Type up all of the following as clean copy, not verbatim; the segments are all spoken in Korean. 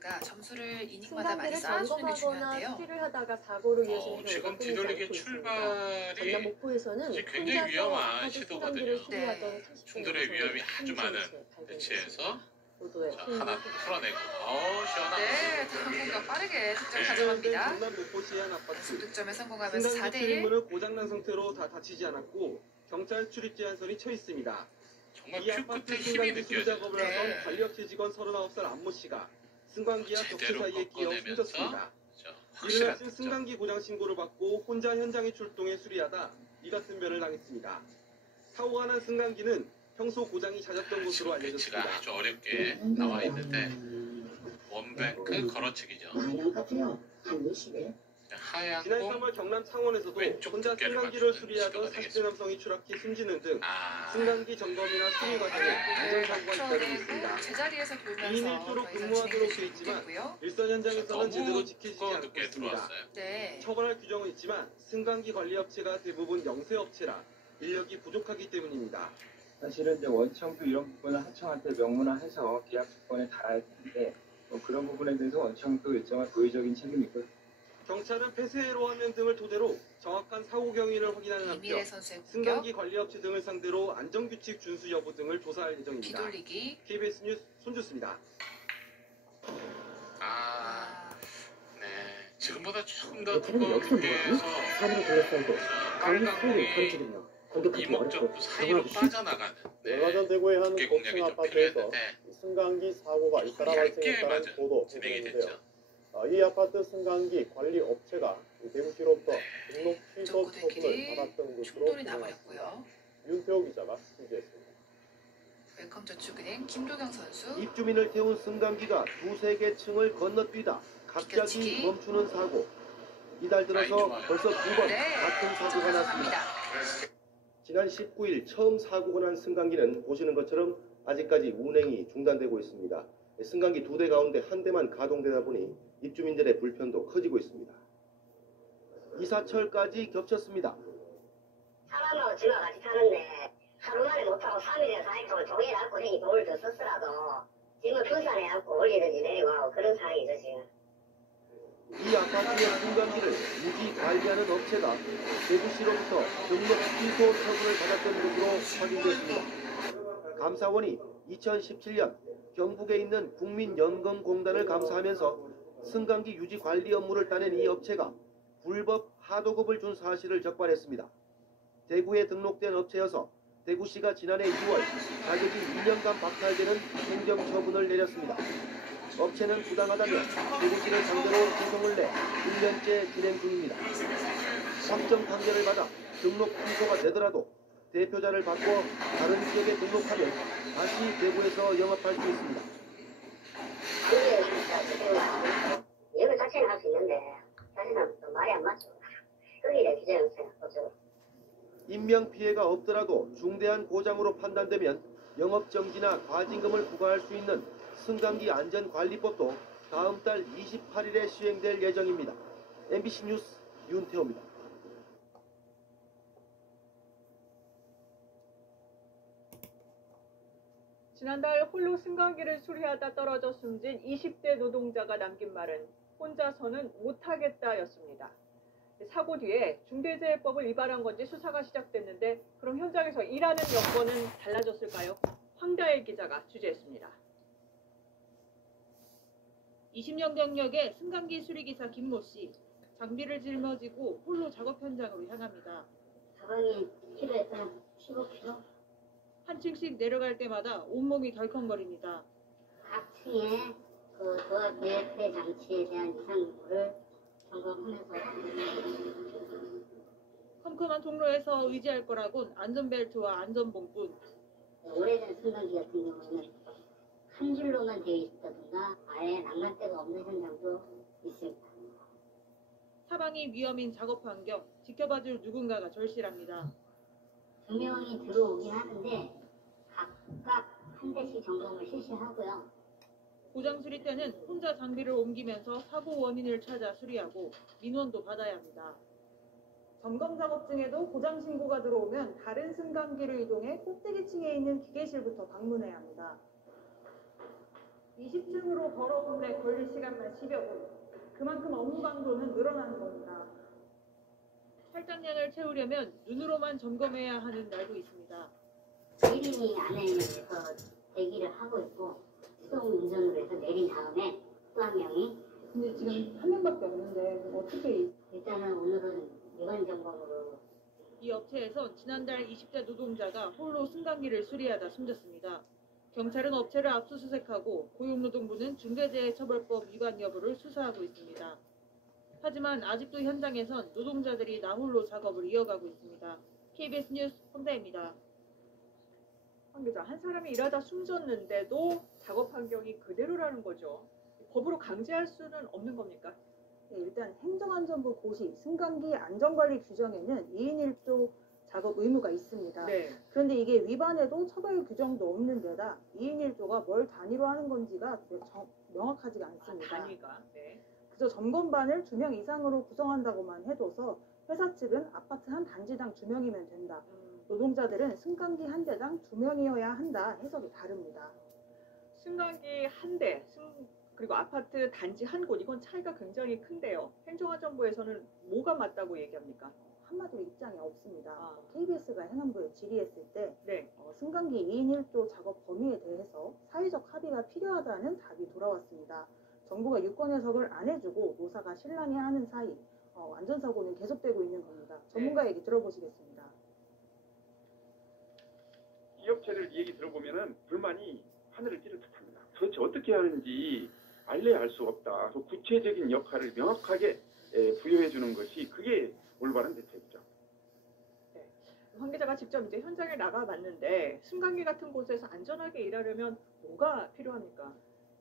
선수가 점수를 이닝마다 많이 승강기를 쌓아주는 게 점검하거나 중요한데요. 수리를 하다가 사고로 이어진 경우가 지금 끊이지 뒤돌리기 않고 있습니다. 출발이 전남 목포에서는 굉장히 혼자서 위험한 아파트 시도거든요. 승강기를 수리하던 네. 30대 충돌의 여성이 위험이 아주 많은 배치에서 보도에 하나 풀어내고 시원하다. 네, 다음 공격 빠르게 득점 네. 가져갑니다. 전남 목포시의 한 아파트. 연속 득점에 성공하면서 승강기 4대1. 출입문은 고장난 상태로 다 닫히지 않았고 경찰 출입 제한선이 쳐 있습니다. 정말 이 큐 아파트 끝에 힘이 승강기 수리 느껴져요. 작업을 네. 하던 관리업체 직원 39살 안모 씨가 승강기와 벽체 제대로 사이에 끼어 꺾어내면서 숨졌습니다. 이른 확실한 아침 득점. 승강기 고장 신고를 받고 혼자 현장에 출동해 수리하다 이 같은 변을 당했습니다. 사고가 난 승강기는 평소 고장이 잦았던 곳으로 지금 배치가 알려졌습니다. 아주 어렵게 나와 있는데 원뱅크 걸어치기죠. 하얀 지난 공 3월 경남 창원에서도 왼쪽 혼자 두께를 승강기를 맞추는 수리하던 시도가 40대 남성이 추락해 숨지는 등 아, 승강기 점검이나 수리 과정에 안전사고가 잇따르고 있습니다. 제자리에서 2인 돌면서 1조로 더 이상 근무하도록 진행되지 돼 있지만 못했고요. 일선 현장에서는 제대로 너무 지켜지지 두꺼운 않고 두께 있습니다. 들어왔어요. 네. 처벌할 규정은 있지만 승강기 관리업체가 대부분 영세업체라 인력이 부족하기 때문입니다. 사실은 이제 원청도 이런 부분을 하청한테 명문화해서 계약 조건에 달아야 되는데 그런 부분에 대해서 원청도 일정한 도의적인 책임이 있고 경찰은 폐쇄로 화면 등을 토대로 정확한 사고 경위를 확인하는 이미래 한편 선수의 공격. 승강기 관리업체 등을 상대로 안전규칙 준수 여부 등을 조사할 예정입니다. 뒤돌리기. KBS 뉴스 손주스입니다. 네. 지금보다 조금 더 배치는 두꺼운 여기서 두께에서 뭐하니? 산으로 둘러싸이고 강이 빨간 수위를 공이 가로지르며 공격하기 이목적구 어렵고 사이로 방어하기 쉽 빠져나가는 얼마 전 대구의 한 두께 고층 공략이 좀 아파트에서 필요했는데 승강기 사고가 잇따라 얇게 발생했다는 맞아 보도 진행이 해드렸는데요. 됐죠. 이 아파트 승강기 관리 업체가 대구시로부터 등록 취소 처분을 정구대끼리 받았던 것으로 충돌이 드러났습니다. 나버렸고요. 윤태호 기자가 취재했습니다. 웰컴저축은행 김도경 선수. 입주민을 태운 승강기가 두세 개 층을 건너뛰다 갑자기 비껴치기. 멈추는 사고. 이달 들어서 벌써 두 번 네. 같은 사고가 났습니다. 지난 19일 처음 사고가 난 승강기는 보시는 것처럼 아직까지 운행이 중단되고 있습니다. 승강기 2대 가운데 한 대만 가동되다 보니 입주민들의 불편도 커지고 있습니다. 이사철까지 겹쳤습니다. 사람하고 지가 같이 타는데 하루 만에 못하고 3일에서 4일 동안 종일 안고 행이 돈을 더 썼더라도 지금은 분산해 안고 올리든지 내리고 하고 그런 상황이죠 지금. 이 아파트의 승강기를 무지 관리하는 업체가 대구시로부터 등록 취소 처분을 받았던 것으로 확인됐습니다. 감사원이 2017년 경북에 있는 국민연금공단을 감사하면서 승강기 유지 관리 업무를 따낸 이 업체가 불법 하도급을 준 사실을 적발했습니다. 대구에 등록된 업체여서 대구시가 지난해 2월 자격이 2년간 박탈되는 행정처분을 내렸습니다. 업체는 부당하다며 대구시를 상대로 소송을 내 1년째 진행 중입니다. 확정 판결을 받아 등록 취소가 되더라도 대표자를 바꿔 다른 지역에 등록하면 다시 대구에서 영업할 수 있습니다. 영업 자체는 할 수 있는데 사실은 말이 안 맞죠. 거기에 규정이 없어요. 그쪽으로. 인명피해가 없더라도 중대한 고장으로 판단되면 영업정지나 과징금을 부과할 수 있는 승강기 안전관리법도 다음 달 28일에 시행될 예정입니다. MBC 뉴스 윤태호입니다. 지난달 홀로 승강기를 수리하다 떨어져 숨진 20대 노동자가 남긴 말은 혼자서는 못하겠다였습니다. 사고 뒤에 중대재해법을 위반한 건지 수사가 시작됐는데 그럼 현장에서 일하는 여건은 달라졌을까요? 황다혜 기자가 취재했습니다. 20년 경력의 승강기 수리기사 김모 씨. 장비를 짊어지고 홀로 작업 현장으로 향합니다. 가방이 키로에 15kg. 한 층씩 내려갈 때마다 온몸이 덜컹거립니다. 각 층에 그 내폐 장치에 대한 이상물을 점검하면서 컴컴한 통로에서 의지할 거라곤 안전벨트와 안전봉뿐. 오래된 승강기 같은 경우는 한 줄로만 되어 있다든가 아예 난간대가 없는 현장도 있습니다. 사방이 위험인 작업 환경, 지켜봐줄 누군가가 절실합니다. 증명이 들어오긴 하는데 각각 한 대씩 점검을 실시하고요. 고장 수리 때는 혼자 장비를 옮기면서 사고 원인을 찾아 수리하고 민원도 받아야 합니다. 점검 작업 중에도 고장 신고가 들어오면 다른 승강기를 이동해 꼭대기층에 있는 기계실부터 방문해야 합니다. 20층으로 걸어오는데 걸릴 시간 기간만 10여 분. 그만큼 업무 강도는 늘어나는 겁니다. 할당량을 채우려면 눈으로만 점검해야 하는 날도 있습니다. 1인이 안에서 대기를 하고 있고 수동 운전으로 해서 내린 다음에 또 한 명이 근데 지금 한 명밖에 없는데 어떻게 일단은 오늘은 일반 점검으로 이 업체에선 지난달 20대 노동자가 홀로 승강기를 수리하다 숨졌습니다. 경찰은 업체를 압수수색하고 고용노동부는 중대재해처벌법 위반 여부를 수사하고 있습니다. 하지만 아직도 현장에선 노동자들이 나홀로 작업을 이어가고 있습니다. KBS 뉴스 홍다입니다. 황 기자, 한 사람이 일하다 숨졌는데도 작업 환경이 그대로라는 거죠. 법으로 강제할 수는 없는 겁니까? 네, 일단 행정안전부 고시 승강기 안전관리 규정에는 2인 1조 작업 의무가 있습니다. 네. 그런데 이게 위반해도 처벌 규정도 없는 데다 2인 1조가 뭘 단위로 하는 건지가 명확하지가 않습니다. 단위가. 네. 그저 점검반을 2명 이상으로 구성한다고만 해둬서 회사 측은 아파트 한 단지당 2명이면 된다. 노동자들은 승강기 한 대당 2명이어야 한다. 해석이 다릅니다. 승강기 한 대, 그리고 아파트 단지 한 곳, 이건 차이가 굉장히 큰데요. 행정안전부에서는 뭐가 맞다고 얘기합니까? 한마디로 입장이 없습니다. 아. KBS가 행안부에 질의했을 때 네. 승강기 2인 1조 작업 범위에 대해서 사회적 합의가 필요하다는 답이 돌아왔습니다. 정부가 유권 해석을 안 해주고 노사가 실랑이하는 사이 안전사고는 계속되고 있는 겁니다. 전문가 얘기 들어보시겠습니다. 이 업체들 얘기 들어보면은 불만이 하늘을 찌를 듯합니다. 도대체 어떻게 하는지 알래야 알 수 없다. 또 구체적인 역할을 명확하게 부여해 주는 것이 그게 올바른 대책이죠. 네. 황 기자가 직접 이제 현장에 나가봤는데 승강기 같은 곳에서 안전하게 일하려면 뭐가 필요합니까?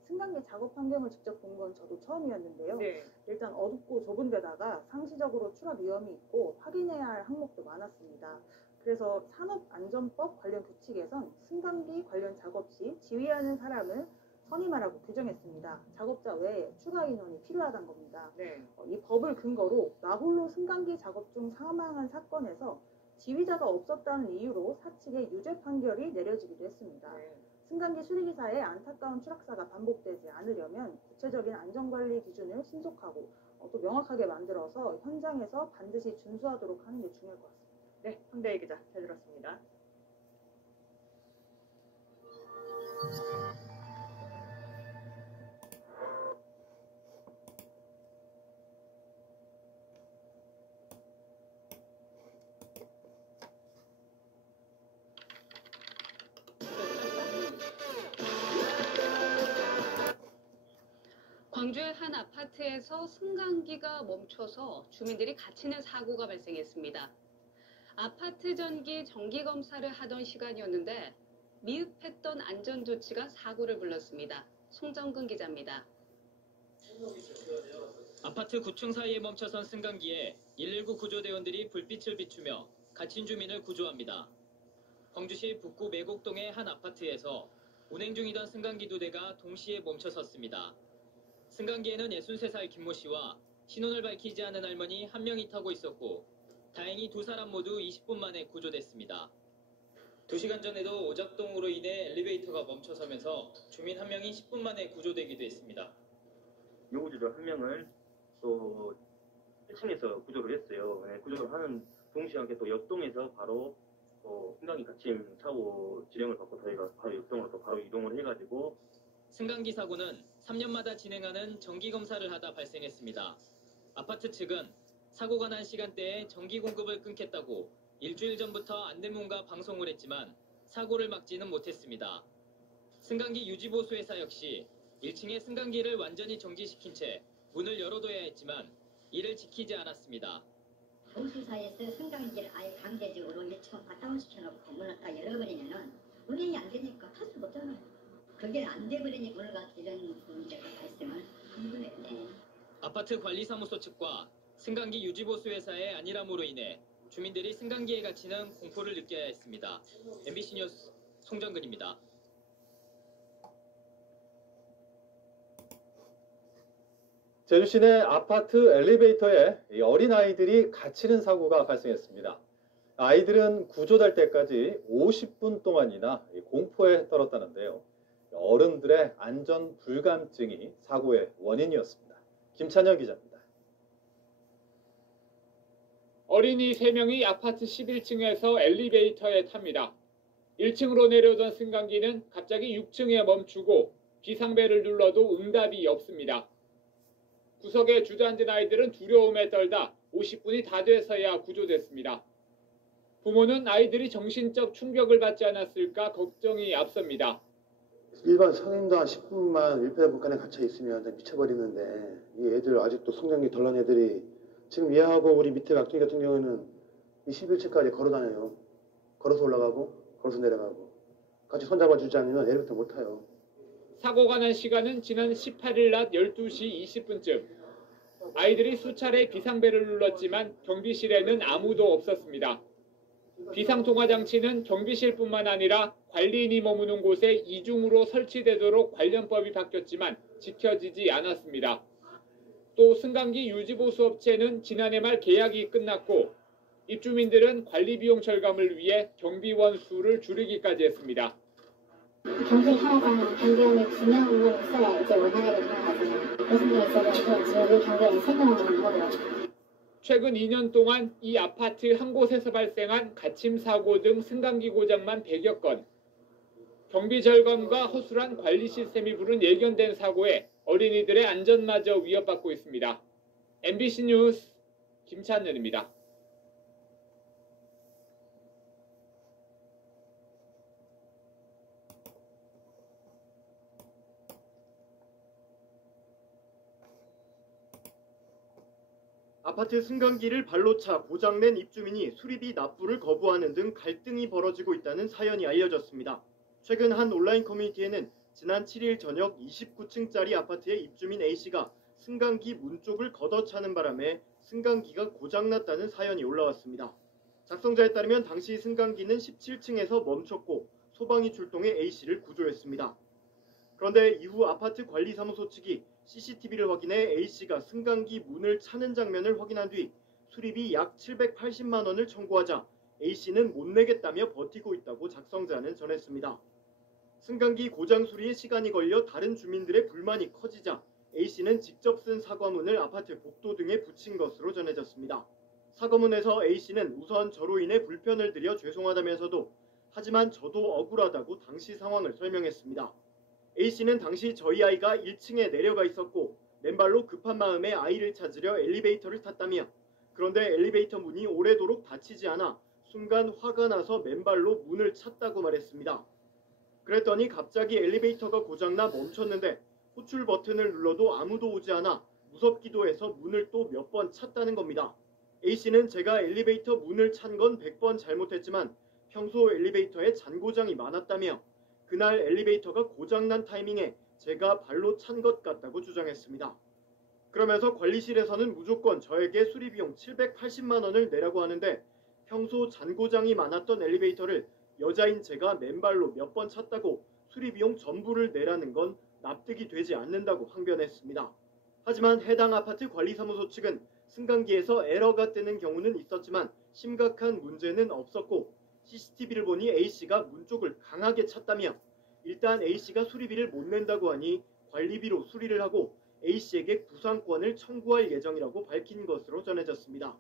승강기 작업 환경을 직접 본 건 저도 처음이었는데요. 네. 일단 어둡고 좁은 데다가 상시적으로 추락 위험이 있고 확인해야 할 항목도 많았습니다. 그래서 산업안전법 관련 규칙에선 승강기 관련 작업 시 지휘하는 사람을 선임하라고 규정했습니다. 작업자 외에 추가 인원이 필요하다는 겁니다. 네. 이 법을 근거로 나홀로 승강기 작업 중 사망한 사건에서 지휘자가 없었다는 이유로 사측에 유죄 판결이 내려지기도 했습니다. 네. 승강기 수리기사의 안타까운 추락사가 반복되지 않으려면 구체적인 안전관리 기준을 신속하고 또 명확하게 만들어서 현장에서 반드시 준수하도록 하는 게 중요할 것 같습니다. 네, 황다희 기자 잘 들었습니다. 광주의 한 아파트에서 승강기가 멈춰서 주민들이 갇히는 사고가 발생했습니다. 아파트 전기 정기 검사를 하던 시간이었는데 미흡했던 안전조치가 사고를 불렀습니다. 송정근 기자입니다. 아파트 9층 사이에 멈춰선 승강기에 119 구조대원들이 불빛을 비추며 갇힌 주민을 구조합니다. 광주시 북구 매곡동의 한 아파트에서 운행 중이던 승강기 2대가 동시에 멈춰섰습니다. 승강기에는 63살 김모 씨와 신원을 밝히지 않은 할머니 1명이 타고 있었고 다행히 2사람 모두 20분 만에 구조됐습니다. 2시간 전에도 오작동으로 인해 엘리베이터가 멈춰서면서 주민 1명이 10분 만에 구조되기도 했습니다. 요구주자 1명을 또 1층에서 구조를 했어요. 네, 구조를 하는 동시에 또 옆동에서 바로 또 승강기 갇힘 사고 진행을 받고 저희가 바로 옆동으로 또 바로 이동을 해가지고 승강기 사고는 3년마다 진행하는 정기검사를 하다 발생했습니다. 아파트 측은 사고가 난 시간대에 전기 공급을 끊겠다고 일주일 전부터 안내문과 방송을 했지만 사고를 막지는 못했습니다. 승강기 유지보수 회사 역시 1층의 승강기를 완전히 정지시킨 채 문을 열어둬야 했지만 이를 지키지 않았습니다. 보수사에서 승강기를 아예 강제적으로 1층 바탕시켜놓고 문을 딱 열어버리면은 운행이 안 되니까 탈 수가 없잖아요. 그게 안 돼버리니 오늘 같은 이런 문제가 발생을 한 거예요. 아파트 관리사무소 측과 승강기 유지보수 회사의 안일함으로 인해 주민들이 승강기에 갇히는 공포를 느껴야 했습니다. MBC 뉴스 송정근입니다. 제주시 내 아파트 엘리베이터에 어린아이들이 갇히는 사고가 발생했습니다. 아이들은 구조될 때까지 50분 동안이나 공포에 떨었다는데요. 어른들의 안전 불감증이 사고의 원인이었습니다. 김찬혁 기자입니다. 어린이 3명이 아파트 11층에서 엘리베이터에 탑니다. 1층으로 내려오던 승강기는 갑자기 6층에 멈추고 비상벨을 눌러도 응답이 없습니다. 구석에 주저앉은 아이들은 두려움에 떨다 50분이 다 돼서야 구조됐습니다. 부모는 아이들이 정신적 충격을 받지 않았을까 걱정이 앞섭니다. 일반 성인도 한 10분만 밀폐된 공간에 갇혀 있으면 미쳐버리는데 이 애들 아직도 성장기 덜 난 애들이 지금 얘하고 우리 밑에 막둥이 같은 경우에는 이 11층까지 걸어 다녀요. 걸어서 올라가고 걸어서 내려가고 같이 손잡아주지 않으면 엘리베이터 못 타요. 사고가 난 시간은 지난 18일 낮 12시 20분쯤. 아이들이 수차례 비상벨을 눌렀지만 경비실에는 아무도 없었습니다. 비상통화장치는 경비실뿐만 아니라 관리인이 머무는 곳에 이중으로 설치되도록 관련법이 바뀌었지만 지켜지지 않았습니다. 또 승강기 유지보수업체는 지난해 말 계약이 끝났고 입주민들은 관리비용 절감을 위해 경비원 수를 줄이기까지 했습니다. 경비 하나당 경비원이 2명을 써야 이제 원활하게 돌아가잖아요. 그런 게 있어서 지금 경비원이 3명을 하고요. 최근 2년 동안 이 아파트 한 곳에서 발생한 갇힘 사고 등 승강기 고장만 100여 건. 경비 절감과 허술한 관리 시스템이 부른 예견된 사고에 어린이들의 안전마저 위협받고 있습니다. MBC 뉴스 김찬열입니다. 아파트 승강기를 발로 차 고장낸 입주민이 수리비 납부를 거부하는 등 갈등이 벌어지고 있다는 사연이 알려졌습니다. 최근 한 온라인 커뮤니티에는 지난 7일 저녁 29층짜리 아파트의 입주민 A씨가 승강기 문 쪽을 걷어차는 바람에 승강기가 고장났다는 사연이 올라왔습니다. 작성자에 따르면 당시 승강기는 17층에서 멈췄고 소방이 출동해 A씨를 구조했습니다. 그런데 이후 아파트 관리사무소 측이 CCTV를 확인해 A씨가 승강기 문을 차는 장면을 확인한 뒤 수리비 약 780만 원을 청구하자 A씨는 못 내겠다며 버티고 있다고 작성자는 전했습니다. 승강기 고장 수리에 시간이 걸려 다른 주민들의 불만이 커지자 A씨는 직접 쓴 사과문을 아파트 복도 등에 붙인 것으로 전해졌습니다. 사과문에서 A씨는 우선 저로 인해 불편을 드려 죄송하다면서도 하지만 저도 억울하다고 당시 상황을 설명했습니다. A씨는 당시 저희 아이가 1층에 내려가 있었고 맨발로 급한 마음에 아이를 찾으려 엘리베이터를 탔다며 그런데 엘리베이터 문이 오래도록 닫히지 않아 순간 화가 나서 맨발로 문을 찼다고 말했습니다. 그랬더니 갑자기 엘리베이터가 고장나 멈췄는데 호출 버튼을 눌러도 아무도 오지 않아 무섭기도 해서 문을 또 몇 번 찼다는 겁니다. A씨는 제가 엘리베이터 문을 찬 건 100번 잘못했지만 평소 엘리베이터에 잔고장이 많았다며 그날 엘리베이터가 고장난 타이밍에 제가 발로 찬 것 같다고 주장했습니다. 그러면서 관리실에서는 무조건 저에게 수리비용 780만 원을 내라고 하는데 평소 잔고장이 많았던 엘리베이터를 여자인 제가 맨발로 몇 번 찼다고 수리비용 전부를 내라는 건 납득이 되지 않는다고 항변했습니다. 하지만 해당 아파트 관리사무소 측은 승강기에서 에러가 뜨는 경우는 있었지만 심각한 문제는 없었고 CCTV를 보니 A씨가 문 쪽을 강하게 찼다며 일단 A씨가 수리비를 못 낸다고 하니 관리비로 수리를 하고 A씨에게 구상권을 청구할 예정이라고 밝힌 것으로 전해졌습니다.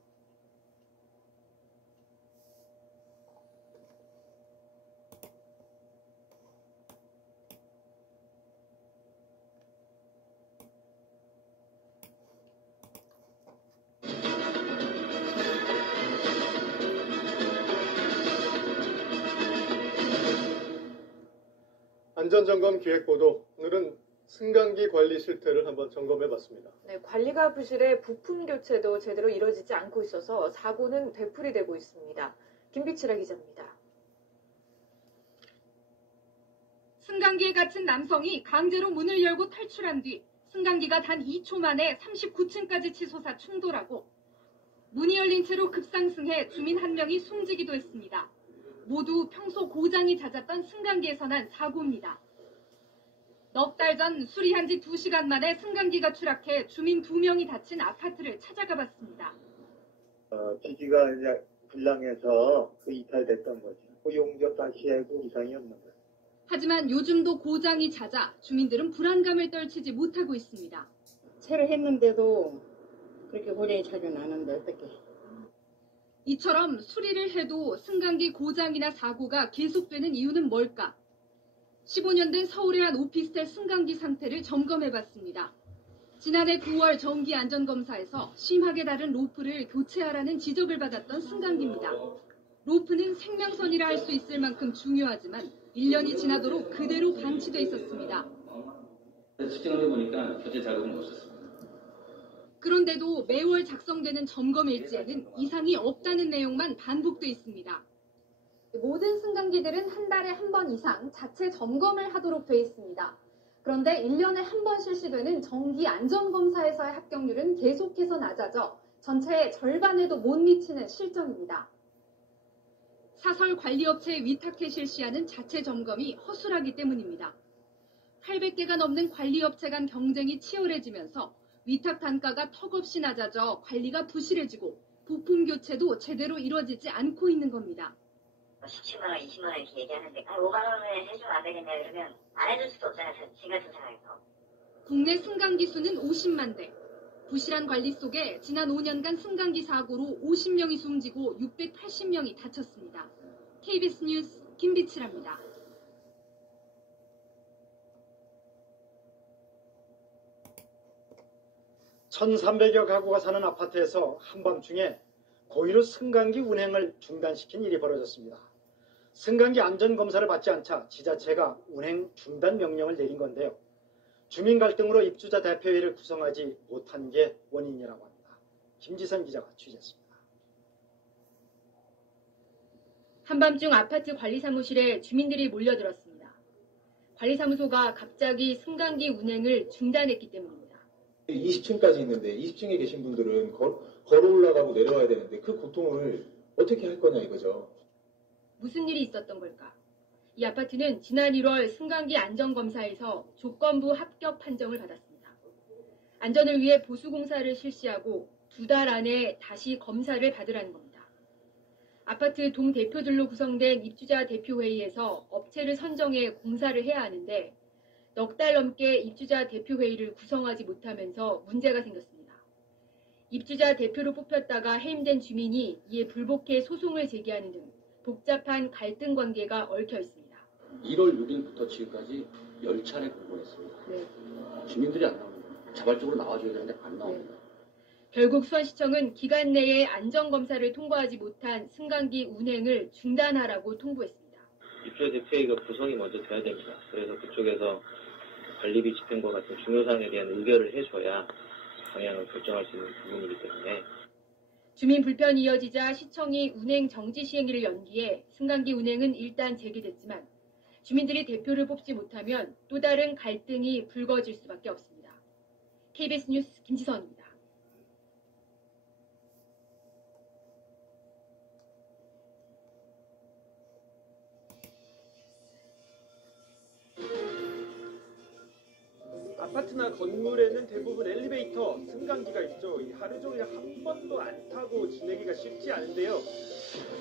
안전점검 기획보도 오늘은 승강기 관리 실태를 한번 점검해봤습니다. 네, 관리가 부실해 부품 교체도 제대로 이루어지지 않고 있어서 사고는 되풀이되고 있습니다. 김비치라 기자입니다. 승강기에 갇힌 남성이 강제로 문을 열고 탈출한 뒤 승강기가 단 2초 만에 39층까지 치솟아 충돌하고 문이 열린 채로 급상승해 주민 한 명이 숨지기도 했습니다. 모두 평소 고장이 잦았던 승강기에서 난 사고입니다. 넉 달 전 수리한 지 2시간 만에 승강기가 추락해 주민 2명이 다친 아파트를 찾아가 봤습니다. 기기가 이제 불량해서 그 이탈됐던 거죠. 그 용접 다시 해고 이상이 없는 거예요. 하지만 요즘도 고장이 잦아 주민들은 불안감을 떨치지 못하고 있습니다. 새로 했는데도 그렇게 고장이 자주 나는데 어떻게? 이처럼 수리를 해도 승강기 고장이나 사고가 계속되는 이유는 뭘까? 15년 된 서울의 한 오피스텔 승강기 상태를 점검해봤습니다. 지난해 9월 정기안전검사에서 심하게 다른 로프를 교체하라는 지적을 받았던 승강기입니다. 로프는 생명선이라 할 수 있을 만큼 중요하지만 1년이 지나도록 그대로 방치돼 있었습니다. 측정을 해보니까 교체 작업은 없었습니다. 그런데도 매월 작성되는 점검 일지에는 이상이 없다는 내용만 반복돼 있습니다. 모든 승강기들은 한 달에 한 번 이상 자체 점검을 하도록 돼 있습니다. 그런데 1년에 한 번 실시되는 정기 안전검사에서의 합격률은 계속해서 낮아져 전체의 절반에도 못 미치는 실정입니다. 사설 관리업체에 위탁해 실시하는 자체 점검이 허술하기 때문입니다. 800개가 넘는 관리업체 간 경쟁이 치열해지면서 위탁 단가가 턱없이 낮아져 관리가 부실해지고 부품 교체도 제대로 이루어지지 않고 있는 겁니다. 17만 원, 20만 원 이렇게 얘기하는데 5만 원에 해주면 안 되겠냐 이러면 안 해줄 수도 없잖아요. 지금 같은 상황에서. 국내 승강기 수는 50만 대. 부실한 관리 속에 지난 5년간 승강기 사고로 50명이 숨지고 680명이 다쳤습니다. KBS 뉴스 김비치랍니다. (1,300여) 가구가 사는 아파트에서 한밤중에 고의로 승강기 운행을 중단시킨 일이 벌어졌습니다. 승강기 안전검사를 받지 않자 지자체가 운행 중단 명령을 내린 건데요. 주민 갈등으로 입주자 대표회의를 구성하지 못한 게 원인이라고 합니다. 김지선 기자가 취재했습니다. 한밤중 아파트 관리사무실에 주민들이 몰려들었습니다. 관리사무소가 갑자기 승강기 운행을 중단했기 때문입니다. 20층까지 있는데 20층에 계신 분들은 걸어 올라가고 내려와야 되는데 그 고통을 어떻게 할 거냐 이거죠. 무슨 일이 있었던 걸까? 이 아파트는 지난 1월 승강기 안전검사에서 조건부 합격 판정을 받았습니다. 안전을 위해 보수공사를 실시하고 2달 안에 다시 검사를 받으라는 겁니다. 아파트 동대표들로 구성된 입주자 대표회의에서 업체를 선정해 공사를 해야 하는데 넉 달 넘게 입주자 대표회의를 구성하지 못하면서 문제가 생겼습니다. 입주자 대표로 뽑혔다가 해임된 주민이 이에 불복해 소송을 제기하는 등 복잡한 갈등 관계가 얽혀 있습니다. 1월 6일부터 지금까지 10차례 공고했습니다. 네. 주민들이 안 나옵니다. 자발적으로 나와줘야 되는데 안 나옵니다. 결국 수원시청은 기간 내에 안전검사를 통과하지 못한 승강기 운행을 중단하라고 통보했습니다. 입주자 대표회의가 구성이 먼저 돼야 됩니다. 그래서 그쪽에서 관리비 집행과 같은 중요사항에 대한 의결을 해줘야 방향을 결정할 수 있는 부분이기 때문에 주민 불편이 이어지자 시청이 운행 정지 시행일을 연기해 승강기 운행은 일단 재개됐지만 주민들이 대표를 뽑지 못하면 또 다른 갈등이 불거질 수밖에 없습니다. KBS 뉴스 김지선입니다. 아파트나 건물에는 대부분 엘리베이터, 승강기가 있죠. 하루 종일 한 번도 안 타고 지내기가 쉽지 않은데요.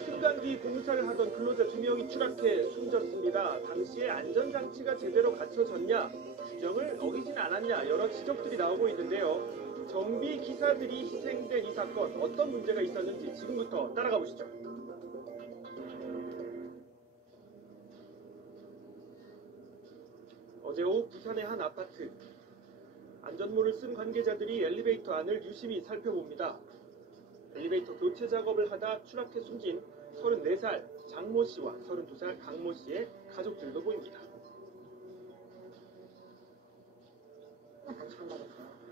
승강기 공사를 하던 근로자 2명이 추락해 숨졌습니다. 당시에 안전장치가 제대로 갖춰졌냐, 규정을 어기진 않았냐 여러 지적들이 나오고 있는데요. 정비 기사들이 희생된 이 사건 어떤 문제가 있었는지 지금부터 따라가 보시죠. 어제 오후 부산의 한 아파트. 안전모를 쓴 관계자들이 엘리베이터 안을 유심히 살펴봅니다. 엘리베이터 교체 작업을 하다 추락해 숨진 34살 장모 씨와 32살 강모 씨의 가족들도 보입니다. 반찬 먹어서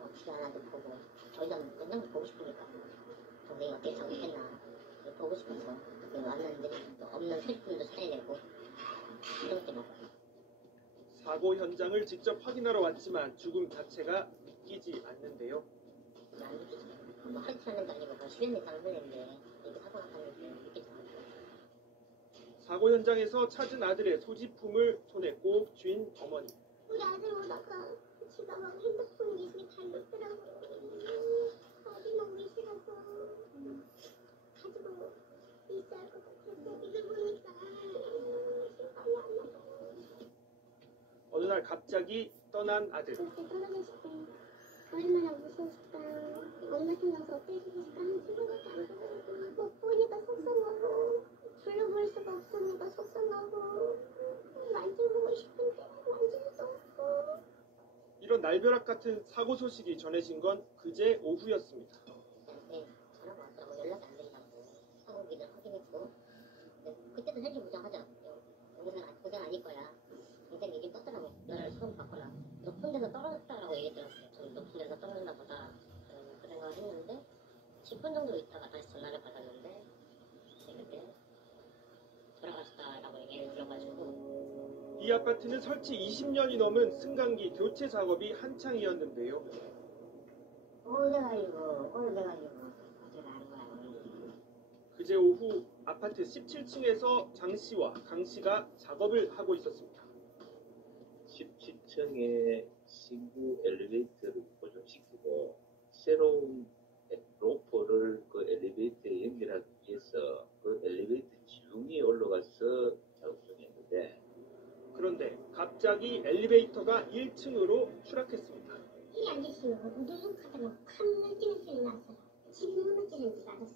없이 하나도 보고 저희는 끝난 거 보고 싶으니까 동생이 어떻게 작업했나 보고 싶어서 왔는데 또 없는 소지품도 살려내고 이런 게 많고. 사고 현장을 직접 확인하러 왔지만 죽음 자체가 믿기지 않는데요. 안 믿기지. 뭐 하루 튀는 게 아니고 한 10년 이상 걸렸는데 이렇게 사고가 나는데 믿기지 않아요. 사고 현장에서 찾은 아들의 소지품을 손에 꼭 쥔 어머니. 우리 아들 오다가 지가 막 핸드폰 위에 달렸더라고요. 아들 너무 싫어서 가지고 있어야 할 것 같아서 이걸 보니까 신발이 안 나고. 살 갑자기 떠난 아들. 떨어져 싶다. 얼마나 무서웠을까. 엄마 생각서 어떻게 해줄까 하는 생각밖에 안 들어요. 못 보니까 속상하고 불러볼 수가 없으니까 속상하고 만져보고 싶은데 만질 수 없고. 이런 날벼락 같은 사고 소식이 전해진 건 그제 오후였습니다. 네, 전화가 왔더라고. 연락이 안 된다고. 사고기를 확인했고 그때도 헬기 부정하죠. 고생 아닐 거야. 동생 얘기 떴더라고. 너를 처음 봤거나 높은 데서 떨어졌다라고 얘기 들었어요. 좀 높은 데서 떨어졌나 보다. 그 생각을 했는데 10분 정도 있다가 다시 전화를 받았는데 그때 돌아갔다라고 얘기를 들어가지고. 이 아파트는 설치 20년이 넘은 승강기 교체 작업이 한창이었는데요. 오래가지고 제가 하는 거야. 그제 오후 아파트 17층에서 장 씨와 강 씨가 작업을 하고 있었습니다. 17층에 신규 엘리베이터를 고정시키고 새로운 로퍼를 그 엘리베이터에 연결하기 위해서 그 엘리베이터 지붕 위에 올라가서 작업 중이었는데 그런데 갑자기 엘리베이터가 1층으로 추락했습니다. 이 아저씨가 누룩하다가 큰 늘지는 소리 났어요. 집이 무너지는 줄 알았어.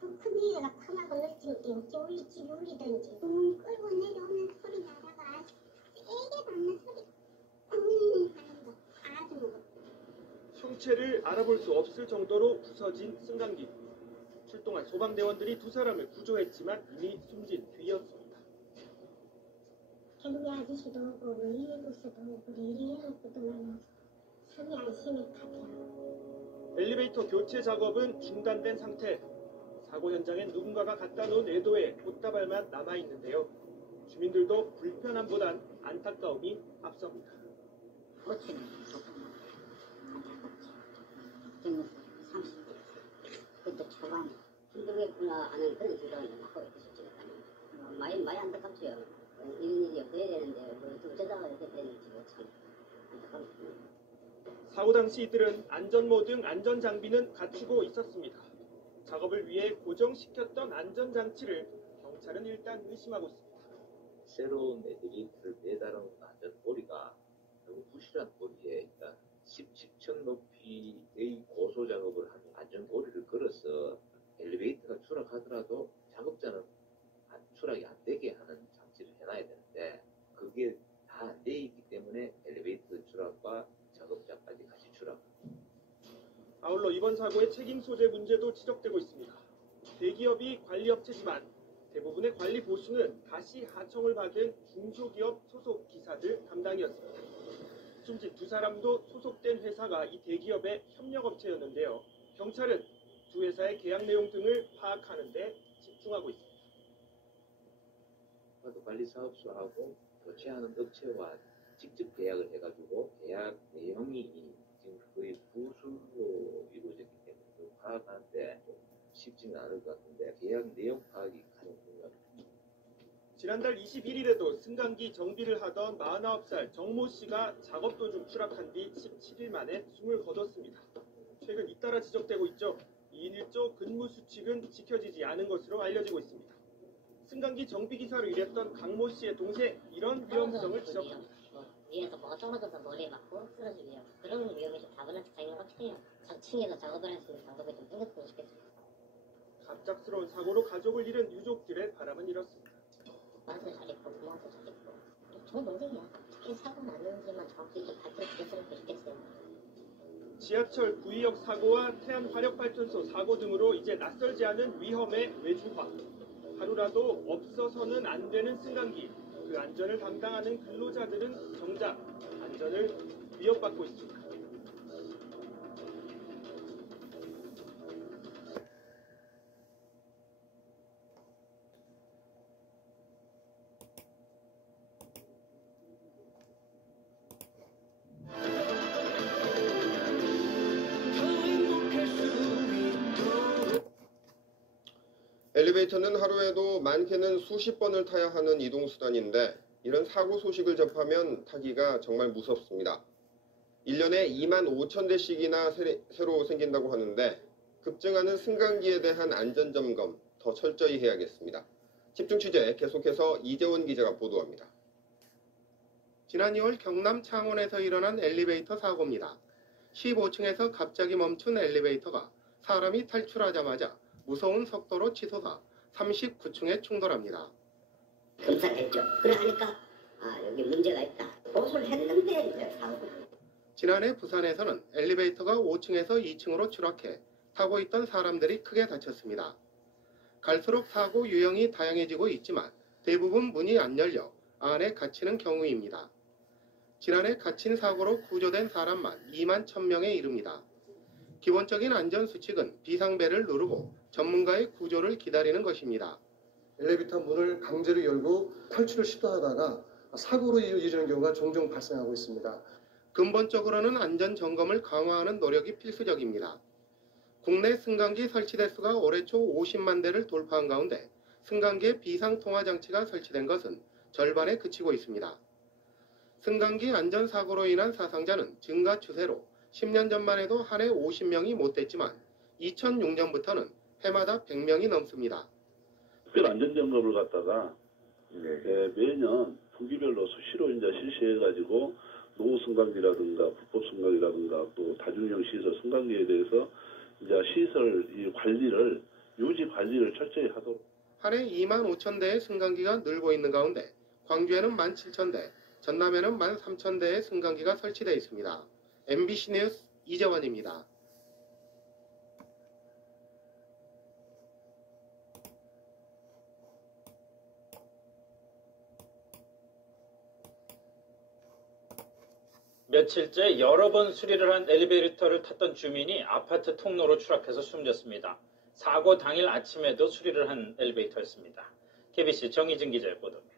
그 큰 위에가 큰하고 늘지는 집이 울리든지 붕 끌고 내려오는 소리 나다가 세게 받는 소리 하는 거 알아듣는 거. 형체를 알아볼 수 없을 정도로 부서진 승강기. 출동한 소방대원들이 두 사람을 구조했지만 이미 숨진 뒤였습니다. 경비 아저씨도 오고 일일구서도 오고 일일이하는 것도 많아서 손이 안심이 가더라고. 엘리베이터 교체 작업은 중단된 상태. 사고 현장엔 누군가가 갖다 놓은 애도에 꽃다발만 남아있는데요. 주민들도 불편함보단 안타까움이 앞섭니다. 꽃은 조금만 안타깝지. 30대. 그것도 초반에 힘들겠구나 하는 그런 생각을 하고 있었죠. 많이 안타깝죠. 이런 일이 없어야 되는데 어쩌다가 이렇게 되는지 참 안타깝습니다. 사고 당시 이들은 안전모 등 안전장비는 갖추고 있었습니다. 작업을 위해 고정시켰던 안전장치를 경찰은 일단 의심하고 있습니다. 새로운 엘리베이터를 매달은 안전고리가 너무 부실한 고리에 그러니까 10층 높이의 고소 작업을 하는 안전고리를 걸어서 엘리베이터가 추락하더라도 작업자는 추락이 안 되게 하는 장치를 해놔야 되는데 그게 다 안 돼 있기 때문에 엘리베이터 추락과 작업자까지 같이 추락. 아울러 이번 사고의 책임 소재 문제도 지적되고 있습니다. 대기업이 관리업체지만 대부분의 관리 보수는 다시 하청을 받은 중소기업 소속 기사들 담당이었습니다. 숨진 두 사람도 소속된 회사가 이 대기업의 협력업체였는데요. 경찰은 두 회사의 계약 내용 등을 파악하는 데 집중하고 있습니다. 관리사업소하고 교체하는 업체와 직접 계약을 해가지고 계약 내용이 지금 거의 부수로 이루어졌기 때문에 그 파악하는데 쉽지는 않을 것 같은데 계약 내용 파악이 가장 중요합니다. 지난달 21일에도 승강기 정비를 하던 49살 정모 씨가 작업 도중 추락한 뒤 17일 만에 숨을 거뒀습니다. 최근 잇따라 지적되고 있죠. 2인 1조 근무 수칙은 지켜지지 않은 것으로 알려지고 있습니다. 승강기 정비기사로 일했던 강모 씨의 동생 이런 위험성을 지적합니다. 위에서 뭐가 떨어져서 머리에 맞고 쓰러질 위험. 그런 위험이 좀 다분한 특성인 것 같긴 해요. 층에서 작업을 할 수 있는 방법이 좀 생겼으면 좋겠습니다. 갑작스러운 사고로 가족을 잃은 유족들의 바람은 이렇습니다. 나도 잘 있고 부모도 잘 있고 좋은 동생이야. 특히 사고 났는지만 정확히 좀 밝혀주겠으면 좋겠어요. 지하철 구의역 사고와 태안 화력발전소 사고 등으로 이제 낯설지 않은 위험의 외주화. 하루라도 없어서는 안 되는 승강기. 그 안전을 담당하는 근로자들은 정작 안전을 위협받고 있습니다. 엘리베이터는 하루에도 많게는 수십 번을 타야 하는 이동수단인데 이런 사고 소식을 접하면 타기가 정말 무섭습니다. 1년에 2만 5천 대씩이나 새로 생긴다고 하는데 급증하는 승강기에 대한 안전점검 더 철저히 해야겠습니다. 집중 취재 계속해서 이재원 기자가 보도합니다. 지난 2월 경남 창원에서 일어난 엘리베이터 사고입니다. 15층에서 갑자기 멈춘 엘리베이터가 사람이 탈출하자마자 무서운 속도로 치솟아 39층에 충돌합니다. 검사했죠. 그러니까 여기 문제가 있다. 보수를 했는데 이제 사고. 지난해 부산에서는 엘리베이터가 5층에서 2층으로 추락해 타고 있던 사람들이 크게 다쳤습니다. 갈수록 사고 유형이 다양해지고 있지만 대부분 문이 안 열려 안에 갇히는 경우입니다. 지난해 갇힌 사고로 구조된 사람만 2만 1,000명에 이릅니다. 기본적인 안전수칙은 비상벨을 누르고 전문가의 구조를 기다리는 것입니다. 엘리베이터 문을 강제로 열고 탈출을 시도하다가 사고로 이어지는 경우가 종종 발생하고 있습니다. 근본적으로는 안전점검을 강화하는 노력이 필수적입니다. 국내 승강기 설치 대수가 올해 초 50만 대를 돌파한 가운데 승강기에 비상통화장치가 설치된 것은 절반에 그치고 있습니다. 승강기 안전사고로 인한 사상자는 증가 추세로 10년 전만 해도 한 해 50명이 못 됐지만 2006년부터는 해마다 100명이 넘습니다. 특별 안전점검을 갖다가 매년 분기별로 수시로 이제 실시해가지고 노후 승강기라든가 불법 승강기라든가 또 다중이용 시설 승강기에 대해서 이제 시설 관리를 유지 관리를 철저히 하도록. 한 해 2만 5천 대의 승강기가 늘고 있는 가운데 광주에는 1만 7천 대, 전남에는 1만 3천 대의 승강기가 설치되어 있습니다. MBC 뉴스 이재원입니다. 며칠째 여러 번 수리를 한 엘리베이터를 탔던 주민이 아파트 통로로 추락해서 숨졌습니다. 사고 당일 아침에도 수리를 한 엘리베이터였습니다. KBC 정희진 기자의 보도입니다.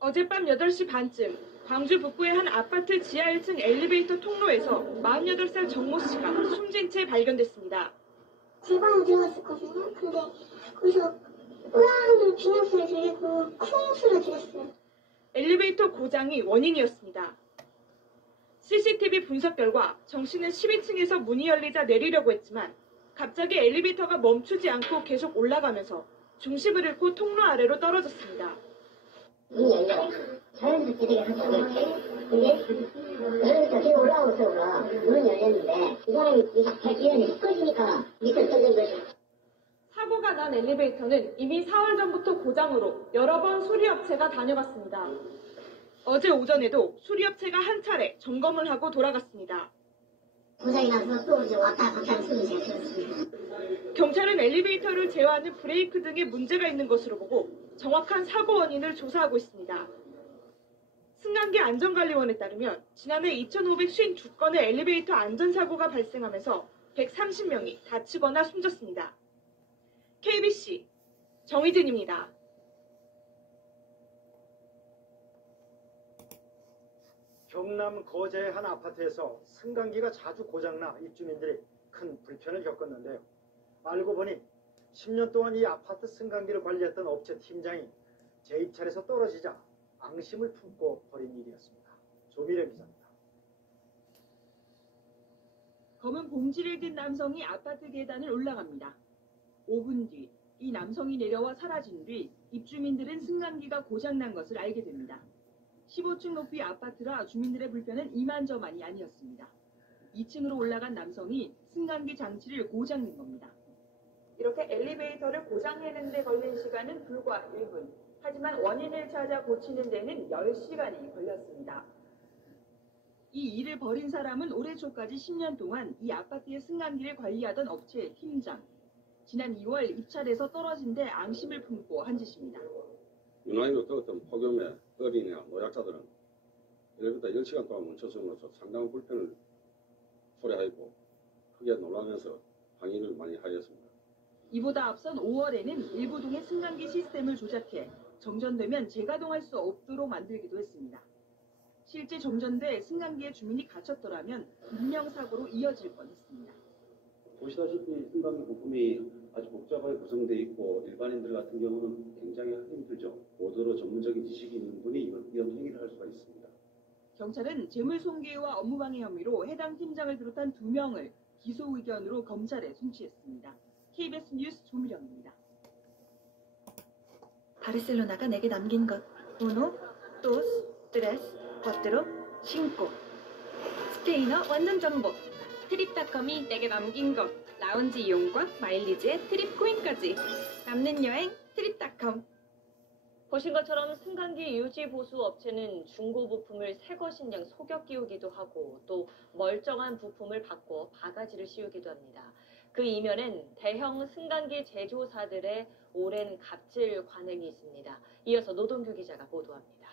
어젯밤 8시 반쯤 광주 북부의 한 아파트 지하 1층 엘리베이터 통로에서 48살 정모 씨가 숨진 채 발견됐습니다. 제 방에 들어갔었거든요. 근데 거기서 으앙 비명소리 들리고 쿵 소리가 들렸어요. 엘리베이터 고장이 원인이었습니다. CCTV 분석 결과 정 씨는 12층에서 문이 열리자 내리려고 했지만 갑자기 엘리베이터가 멈추지 않고 계속 올라가면서 중심을 잃고 통로 아래로 떨어졌습니다. 문이 열려. 자연스럽게 하셨는데 엘리베이터 뒤로 올라오면서 문은 열렸는데 이 사람이 발길이 꺼지니까 밑에 떨어진 거죠. 사고가 난 엘리베이터는 이미 4월 전부터 고장으로 여러 번 수리업체가 다녀갔습니다. 어제 오전에도 수리업체가 한 차례 점검을 하고 돌아갔습니다. 고장이 나서 또 이제 왔다 갔다 하는 소리가 들었습니다. 경찰은 엘리베이터를 제어하는 브레이크 등에 문제가 있는 것으로 보고 정확한 사고 원인을 조사하고 있습니다. 승강기 안전관리원에 따르면 지난해 2,552건의 엘리베이터 안전사고가 발생하면서 130명이 다치거나 숨졌습니다. KBC 정희진입니다. 경남 거제의 한 아파트에서 승강기가 자주 고장나 입주민들이 큰 불편을 겪었는데요. 알고 보니 10년 동안 이 아파트 승강기를 관리했던 업체 팀장이 제2차례에서 떨어지자 앙심을 품고 벌인 일이었습니다. 조미래 기자입니다. 검은 봉지를 든 남성이 아파트 계단을 올라갑니다. 5분 뒤 이 남성이 내려와 사라진 뒤 입주민들은 승강기가 고장난 것을 알게 됩니다. 15층 높이 아파트라 주민들의 불편은 이만저만이 아니었습니다. 2층으로 올라간 남성이 승강기 장치를 고장낸 겁니다. 이렇게 엘리베이터를 고장내는 데 걸린 시간은 불과 1분. 하지만 원인을 찾아 고치는 데는 10시간이 걸렸습니다. 이 일을 벌인 사람은 올해 초까지 10년 동안 이 아파트의 승강기를 관리하던 업체의 팀장. 지난 2월 입찰에서 떨어진 데 앙심을 품고 한 짓입니다. 유난히도 더웠던 폭염에 어린이나 노약자들은 엘리베이터 10시간 동안 멈춰서으로써 상당한 불편을 초래하였고 크게 놀라면서 항의를 많이 하였습니다. 이보다 앞선 5월에는 일부 동의 승강기 시스템을 조작해 정전되면 재가동할 수 없도록 만들기도 했습니다. 실제 정전돼 승강기에 주민이 갇혔더라면 인명사고로 이어질 뻔했습니다. 보시다시피 승강기 부품이 아주 복잡하게 구성되어 있고 일반인들 같은 경우는 굉장히 하기 힘들죠. 고도로 전문적인 지식이 있는 분이 이런 행위를 할 수가 있습니다. 경찰은 재물손괴와 업무방해 혐의로 해당 팀장을 비롯한 2명을 기소 의견으로 검찰에 송치했습니다. KBS 뉴스 조미령입니다. 바르셀로나가 내게 남긴 것 1, 2, 3, 4, 5 스페인어 완전 정보 트립닷컴이 내게 남긴 것 라운지 이용과 마일리지의 트립 코인까지 남는 여행 트립닷컴. 보신 것처럼 승강기 유지 보수 업체는 중고 부품을 새 것인 양 속여 끼우기도 하고 또 멀쩡한 부품을 바꿔 바가지를 씌우기도 합니다. 그 이면엔 대형 승강기 제조사들의 오랜 갑질 관행이 있습니다. 이어서 노동규 기자가 보도합니다.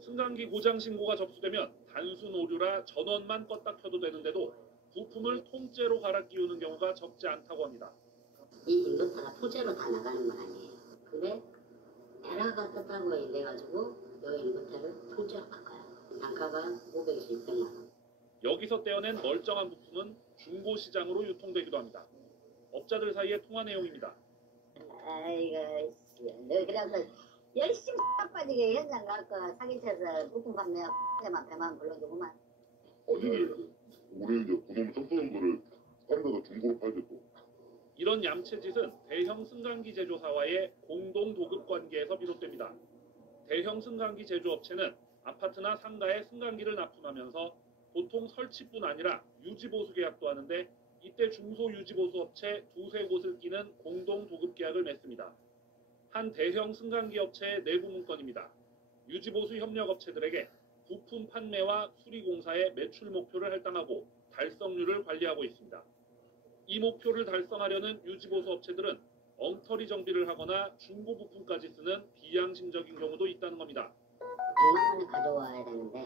승강기 고장 신고가 접수되면 단순 오류라 전원만 껐다 켜도 되는데도 부품을 통째로 갈아 끼우는 경우가 적지 않다고 합니다. 이 인버터가 통째로 다 나가는 건 아니에요. 근데 에러가 떴다고 이래가지고 여기 인버터를 통째로 바꿔요. 단가가 500에서 600만 원. 여기서 떼어낸 멀쩡한 부품은 중고 시장으로 유통되기도 합니다. 업자들 사이의 통화 내용입니다. 아이고, 너 그래서 열심히 빠지게 현장 가서 사기쳐서 부품 판매 때만 배만 불러주고만. 우리는 이제 그놈 섞어놓은 거를 다른 데가 중고로 팔지 또. 이런 얌체짓은 대형 승강기 제조사와의 공동 도급 관계에서 비롯됩니다. 대형 승강기 제조업체는 아파트나 상가에 승강기를 납품하면서 보통 설치뿐 아니라 유지보수 계약도 하는데 이때 중소 유지보수 업체 두세 곳을 끼는 공동 도급 계약을 맺습니다. 한 대형 승강기 업체의 내부 문건입니다. 유지보수 협력 업체들에게 부품 판매와 수리 공사의 매출 목표를 할당하고 달성률을 관리하고 있습니다. 이 목표를 달성하려는 유지보수 업체들은 엉터리 정비를 하거나 중고 부품까지 쓰는 비양심적인 경우도 있다는 겁니다. 100만 원을 가져와야 되는데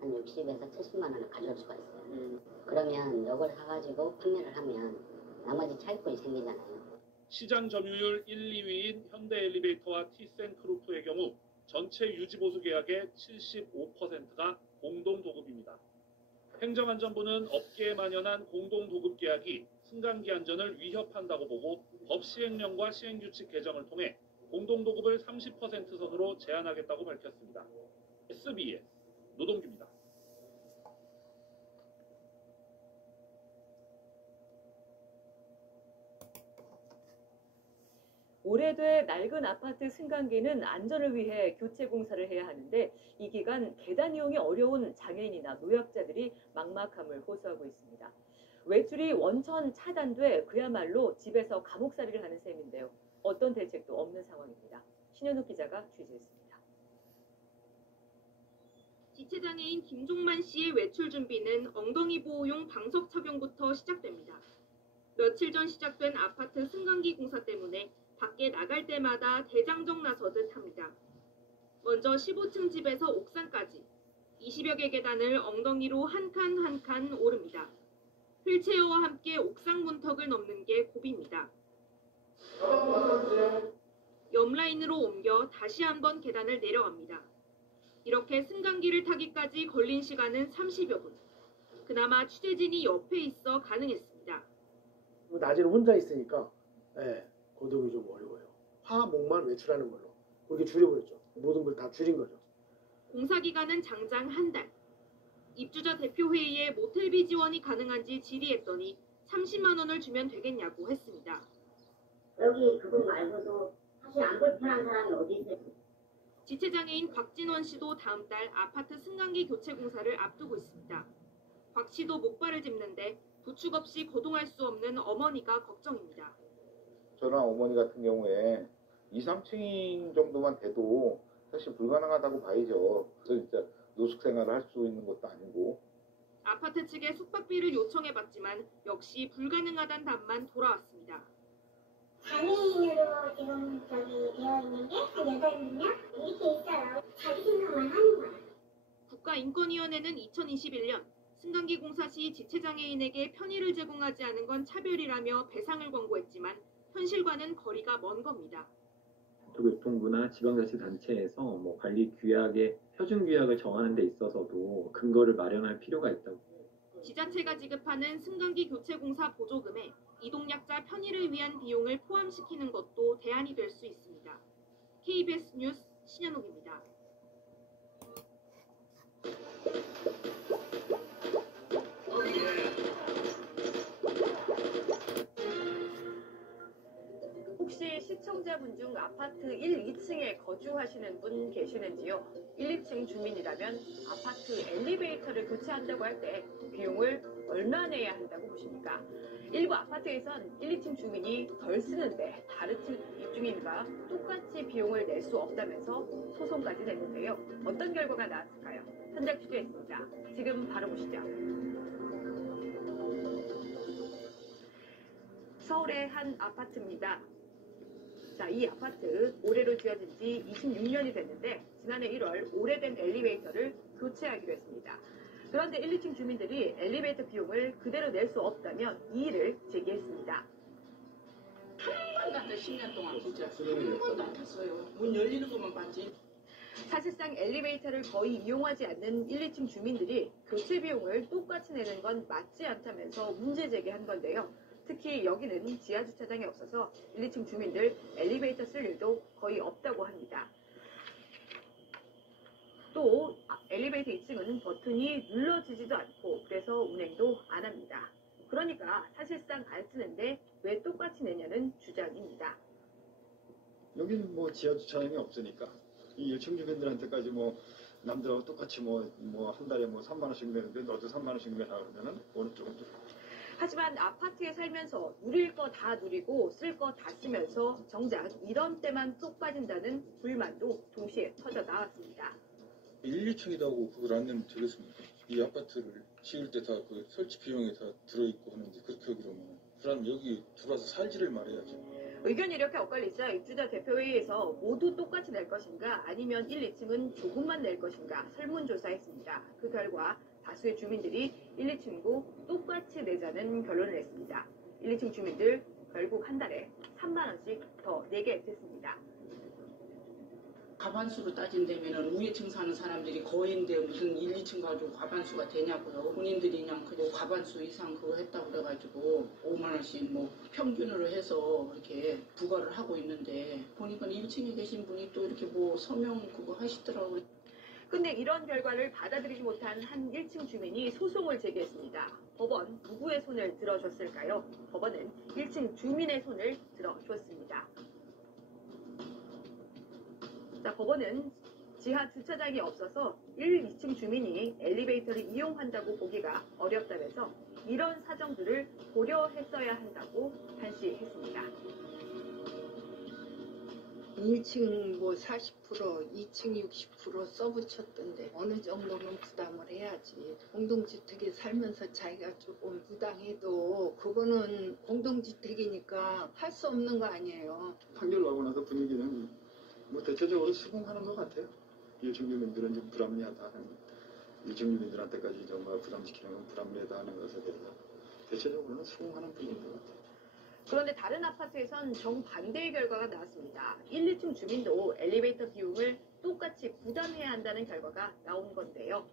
한 60에서 70만 원을 가져올 수가 있어요. 그러면 이걸 사가지고 판매를 하면 나머지 차익분이 생기잖아요. 시장 점유율 1, 2위인 현대엘리베이터와 티센크루프의 경우 전체 유지보수 계약의 75%가 공동도급입니다. 행정안전부는 업계에 만연한 공동도급 계약이 승강기 안전을 위협한다고 보고 법 시행령과 시행규칙 개정을 통해 공동도급을 30% 선으로 제한하겠다고 밝혔습니다. SBS 노동규입니다. 오래돼 낡은 아파트 승강기는 안전을 위해 교체 공사를 해야 하는데 이 기간 계단 이용이 어려운 장애인이나 노약자들이 막막함을 호소하고 있습니다. 외출이 원천 차단돼 그야말로 집에서 감옥살이를 하는 셈인데요. 어떤 대책도 없는 상황입니다. 신현욱 기자가 취재했습니다. 지체장애인 김종만 씨의 외출 준비는 엉덩이 보호용 방석 착용부터 시작됩니다. 며칠 전 시작된 아파트 승강기 공사 때문에 밖에 나갈 때마다 대장정 나서듯 합니다. 먼저 15층 집에서 옥상까지 20여 개 계단을 엉덩이로 한 칸 한 칸 오릅니다. 휠체어와 함께 옥상 문턱을 넘는 게 고비입니다. 옆라인으로 옮겨 다시 한번 계단을 내려갑니다. 이렇게 승강기를 타기까지 걸린 시간은 30여 분. 그나마 취재진이 옆에 있어 가능했습니다. 낮에는 혼자 있으니까 거동이 좀 어려워요. 화목만 외출하는 걸로 그렇게 줄여버렸죠. 모든 걸 다 줄인 거죠. 공사 기간은 장장 한 달. 입주자 대표회의에 모텔비 지원이 가능한지 질의했더니 30만 원을 주면 되겠냐고 했습니다. 여기 그분 말고도 사실 안 불편한 사람이 어디 있어요? 지체장애인 곽진원 씨도 다음 달 아파트 승강기 교체 공사를 앞두고 있습니다. 곽 씨도 목발을 짚는데 부축 없이 거동할 수 없는 어머니가 걱정입니다. 저랑 어머니 같은 경우에 2, 3층 정도만 돼도 사실 불가능하다고 봐야죠. 그래서 진짜 노숙 생활을 할 수 있는 것도 아니고. 아파트 측에 숙박비를 요청해봤지만 역시 불가능하다는 답만 돌아왔습니다. 장애인으로 지금 되어 있는 게 한 8명 이렇게 있어요. 자기 생각만 하는 거야. 국가인권위원회는 2021년 승강기 공사 시 지체장애인에게 편의를 제공하지 않은 건 차별이라며 배상을 권고했지만 현실과는 거리가 먼 겁니다. 교통부나 지방자치단체에서 관리 규약의 표준 규약을 정하는 데 있어서도 근거를 마련할 필요가 있다고. 지자체가 지급하는 승강기 교체 공사 보조금에 이동약자 편의를 위한 비용을 포함시키는 것도 대안이 될 수 있습니다. KBS 뉴스 신현옥입니다. 혹시 시청 시청자분 중 아파트 1, 2층에 거주하시는 분 계시는지요? 1, 2층 주민이라면 아파트 엘리베이터를 교체한다고 할 때 비용을 얼마 내야 한다고 보십니까? 일부 아파트에선 1, 2층 주민이 덜 쓰는데 다른 입주민과 똑같이 비용을 낼 수 없다면서 소송까지 냈는데요. 어떤 결과가 나왔을까요? 현장 취재했습니다. 지금 바로 보시죠. 서울의 한 아파트입니다. 자, 이 아파트 올해로 지어진 지 26년이 됐는데 지난해 1월 오래된 엘리베이터를 교체하기로 했습니다. 그런데 1, 2층 주민들이 엘리베이터 비용을 그대로 낼 수 없다면 이의를 제기했습니다. 한 번도 안 돼, 10년 동안 진짜. 한 번도 안 탔어요. 문 열리는 것만 봤지. 사실상 엘리베이터를 거의 이용하지 않는 1, 2층 주민들이 교체 비용을 똑같이 내는 건 맞지 않다면서 문제 제기한 건데요. 특히 여기는 지하 주차장이 없어서 1, 2층 주민들 엘리베이터 쓸 일도 거의 없다고 합니다. 또 엘리베이터 2층은 버튼이 눌러지지도 않고 그래서 운행도 안 합니다. 그러니까 사실상 안 쓰는데 왜 똑같이 내냐는 주장입니다. 여기는 뭐 지하 주차장이 없으니까 이 1층 주민들한테까지 뭐 남들하고 똑같이 뭐 한 달에 뭐 3만 원씩 내는데 너도 3만 원씩 내라 그러면은 어느 쪽은 좀. 하지만 아파트에 살면서 누릴 거 다 누리고 쓸 거 다 쓰면서 정작 이런 때만 쏙 빠진다는 불만도 동시에 터져 나왔습니다. 1, 2층이라고 그걸 안 내면 되겠습니까? 이 아파트를 지을 때 다 그 설치 비용이 다 들어있고 하는데 그렇게 하기로는 그럼 여기 들어와서 살지를 말해야지. 의견이 이렇게 엇갈리자 입주자 대표회의에서 모두 똑같이 낼 것인가 아니면 1, 2층은 조금만 낼 것인가 설문조사했습니다. 그 결과 다수의 주민들이 1, 2층도 똑같이 내자는 결론을 냈습니다. 1, 2층 주민들 결국 한 달에 3만 원씩 더 내게 됐습니다. 과반수로 따진다면 위에 층 사는 사람들이 거인데 무슨 1, 2층 가지고 과반수가 되냐고요. 본인들이 그냥 그래도 과반수 이상 그거 했다고 그래가지고 5만 원씩 뭐 평균으로 해서 이렇게 부과를 하고 있는데 보니까 1층에 계신 분이 또 이렇게 뭐 서명 그거 하시더라고요. 근데 이런 결과를 받아들이지 못한 한 1층 주민이 소송을 제기했습니다. 법원 누구의 손을 들어줬을까요? 법원은 1층 주민의 손을 들어줬습니다. 자, 법원은 지하 주차장이 없어서 1, 2층 주민이 엘리베이터를 이용한다고 보기가 어렵다면서 이런 사정들을 고려했어야 한다고 판시했습니다. 1층 뭐 40%, 2층 60% 써붙였던데 어느 정도는 부담을 해야지. 공동주택에 살면서 자기가 조금 부당해도 그거는 공동주택이니까 할 수 없는 거 아니에요. 판결 나고 나서 분위기는 뭐 대체적으로 수긍하는 것 같아요. 1층 주민들은 좀 불합리하다 하는 2층 주민들한테까지 정말 부담시키는 건 불합리하다 하는 것에 대해서 대체적으로는 수긍하는 분위기인 것 같아요. 그런데 다른 아파트에선 정반대의 결과가 나왔습니다. 1, 2층 주민도 엘리베이터 비용을 똑같이 부담해야 한다는 결과가 나온 건데요.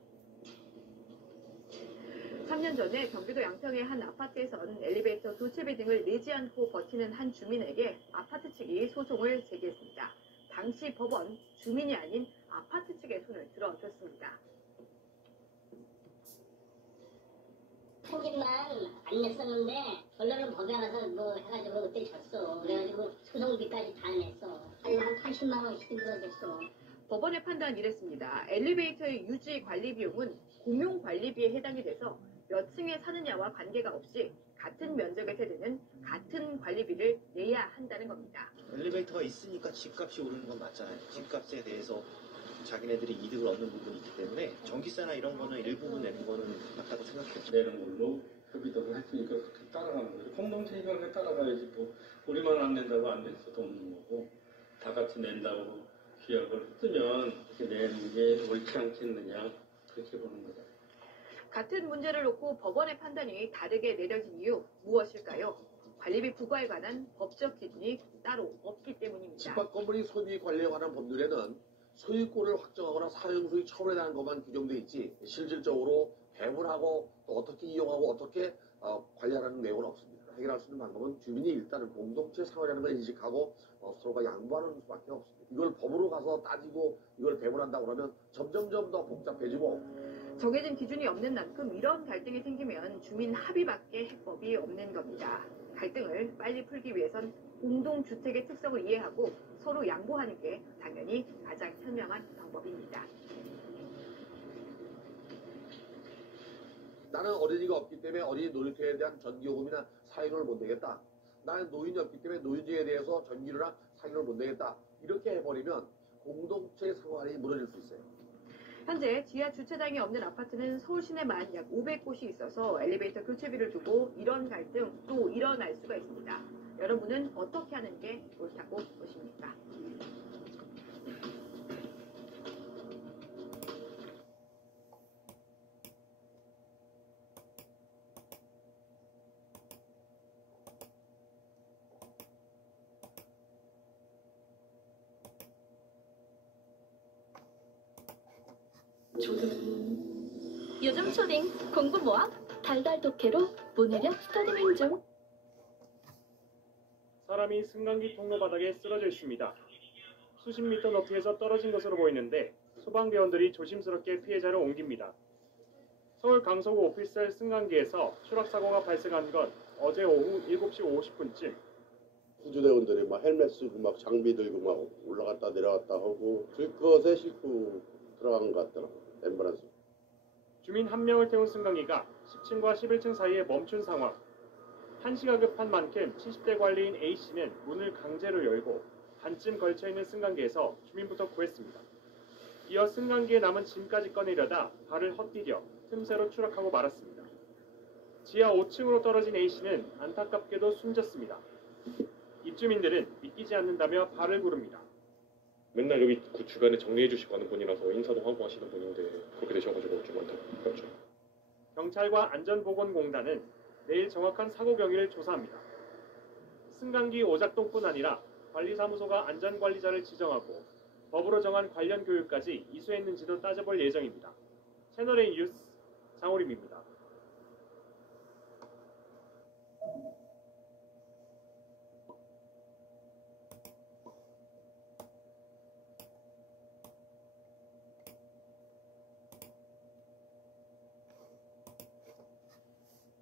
3년 전에 경기도 양평의 한 아파트에선 엘리베이터 교체비 등을 내지 않고 버티는 한 주민에게 아파트 측이 소송을 제기했습니다. 당시 법원 주민이 아닌 아파트 측의 손을 들어줬습니다. 통지만 안 냈었는데 결론은 법에 가서 뭐 해가지고 그때 졌어. 그래가지고 소송비까지 다 냈어. 한 80만 원씩 들어줬어. 법원의 판단 이랬습니다. 엘리베이터의 유지 관리 비용은 공용 관리비에 해당이 돼서 몇 층에 사느냐와 관계가 없이 같은 면적의 세대는 같은 관리비를 내야 한다는 겁니다. 엘리베이터가 있으니까 집값이 오르는 건 맞잖아요. 집값에 대해서 자기네들이 이득을 얻는 부분이 있기 때문에 전기세나 이런 거는 일부분 내는 거는 맞다고 생각해요. 내는 걸로 협의도 했으니까 그렇게 따라가는 거죠. 공동체니까 그렇게 따라가야지 또 우리만 안 낸다고 안 낼 수도 없는 거고 다 같이 낸다고 기약을 했으면 그렇게 내는 게 옳지 않겠느냐 그렇게 보는 거죠. 같은 문제를 놓고 법원의 판단이 다르게 내려진 이유 무엇일까요? 관리비 부과에 관한 법적 기준이 따로 없기 때문입니다. 집합건물이 소비 관리에 관한 법률에는 소유권을 확정하거나 사용수의 처분에 대한 것만 규정돼 있지 실질적으로 배분하고 또 어떻게 이용하고 어떻게 관리하라는 내용은 없습니다. 해결할 수 있는 방법은 주민이 일단은 공동체 생활이라는 걸 인식하고 서로가 양보하는 수밖에 없습니다. 이걸 법으로 가서 따지고 이걸 배분한다고 그러면 점점점 더 복잡해지고 정해진 기준이 없는 만큼 이런 갈등이 생기면 주민 합의밖에 해법이 없는 겁니다. 갈등을 빨리 풀기 위해선 공동주택의 특성을 이해하고 서로 양보하는 게 당연히 가장 현명한 방법입니다. 나는 어린이가 없기 때문에 어린이 놀이터에 대한 전기요금이나 사유를 못 내겠다. 나는 노인이 없기 때문에 노인지에 대해서 전기료나 사유를 못 내겠다. 이렇게 해버리면 공동체 생활이 무너질 수 있어요. 현재 지하 주차장이 없는 아파트는 서울 시내만 약 500곳이 있어서 엘리베이터 교체비를 두고 이런 갈등 또 일어날 수가 있습니다. 여러분은 어떻게 하는 게 옳다고 보십니까? 요즘 초딩 공부 뭐야? 달달 독해로 문해력 스터디밍 중. 사람이 승강기 통로 바닥에 쓰러져 있습니다. 수십 미터 높이에서 떨어진 것으로 보이는데 소방대원들이 조심스럽게 피해자를 옮깁니다. 서울 강서구 오피스텔 승강기에서 추락사고가 발생한 건 어제 오후 7시 50분쯤. 구조대원들이 막 헬멧 쓰고 막 장비 들고 막 올라갔다 내려갔다 하고 그것에 싣고 들어간 것 같더라고. 앰뷸런스. 주민 한 명을 태운 승강기가 10층과 11층 사이에 멈춘 상황. 한시가 급한 만큼 70대 관리인 A씨는 문을 강제로 열고 반쯤 걸쳐있는 승강기에서 주민부터 구했습니다. 이어 승강기에 남은 짐까지 꺼내려다 발을 헛디뎌 틈새로 추락하고 말았습니다. 지하 5층으로 떨어진 A씨는 안타깝게도 숨졌습니다. 입주민들은 믿기지 않는다며 발을 구릅니다. 맨날 여기 그 주변에 정리해 주시고 하는 분이라서 인사도 하고 하시는 분인데 그렇게 되셔가지고 좀 안타깝죠. 경찰과 안전보건공단은 내일 정확한 사고 경위를 조사합니다. 승강기 오작동뿐 아니라 관리사무소가 안전관리자를 지정하고 법으로 정한 관련 교육까지 이수했는지도 따져볼 예정입니다. 채널A 뉴스 장호림입니다.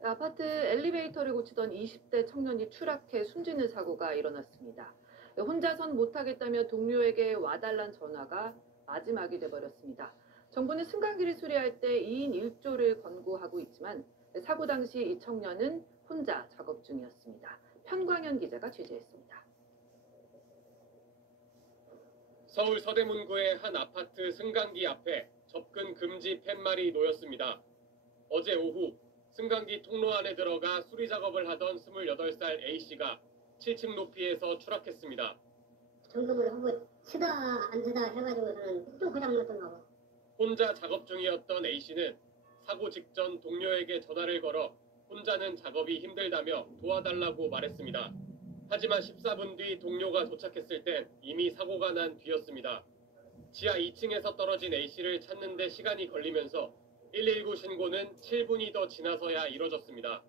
아파트 엘리베이터를 고치던 20대 청년이 추락해 숨지는 사고가 일어났습니다. 혼자선 못하겠다며 동료에게 와달란 전화가 마지막이 돼버렸습니다. 정부는 승강기를 수리할 때 2인 1조를 권고하고 있지만 사고 당시 이 청년은 혼자 작업 중이었습니다. 편광현 기자가 취재했습니다. 서울 서대문구의 한 아파트 승강기 앞에 접근 금지 팻말이 놓였습니다. 어제 오후 승강기 통로 안에 들어가 수리 작업을 하던 28살 A씨가 7층 높이에서 추락했습니다. 점검을 하고 쓰다 안 쓰다 해가지고서는 또 고장났던가 봐. 혼자 작업 중이었던 A씨는 사고 직전 동료에게 전화를 걸어 혼자는 작업이 힘들다며 도와달라고 말했습니다. 하지만 14분 뒤 동료가 도착했을 땐 이미 사고가 난 뒤였습니다. 지하 2층에서 떨어진 A씨를 찾는 데 시간이 걸리면서 119 신고는 7분이 더 지나서야 이뤄졌습니다.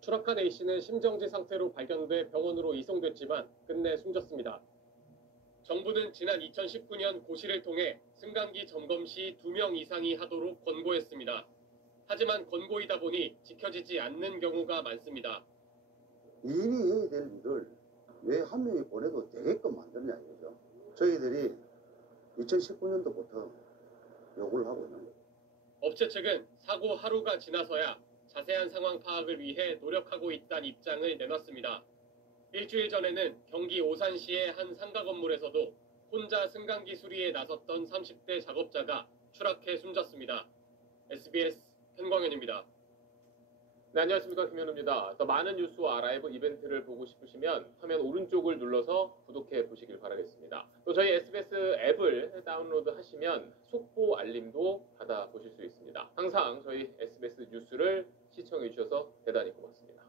추락한 A씨는 심정지 상태로 발견돼 병원으로 이송됐지만 끝내 숨졌습니다. 정부는 지난 2019년 고시를 통해 승강기 점검 시 2명 이상이 하도록 권고했습니다. 하지만 권고이다 보니 지켜지지 않는 경우가 많습니다. 일이 해야 될 일을 왜 한 명이 보내도 되게끔 만드냐 이거죠. 저희들이 2019년도부터 요구를 하고 있는 거예요. 업체 측은 사고 하루가 지나서야 자세한 상황 파악을 위해 노력하고 있다는 입장을 내놨습니다. 일주일 전에는 경기 오산시의 한 상가 건물에서도 혼자 승강기 수리에 나섰던 30대 작업자가 추락해 숨졌습니다. SBS 편광현입니다. 네, 안녕하십니까. 김현우입니다. 더 많은 뉴스와 라이브 이벤트를 보고 싶으시면 화면 오른쪽을 눌러서 구독해 보시길 바라겠습니다. 또 저희 SBS 앱을 다운로드 하시면 속보 알림도 받아보실 수 있습니다. 항상 저희 SBS 뉴스를 시청해 주셔서 대단히 고맙습니다.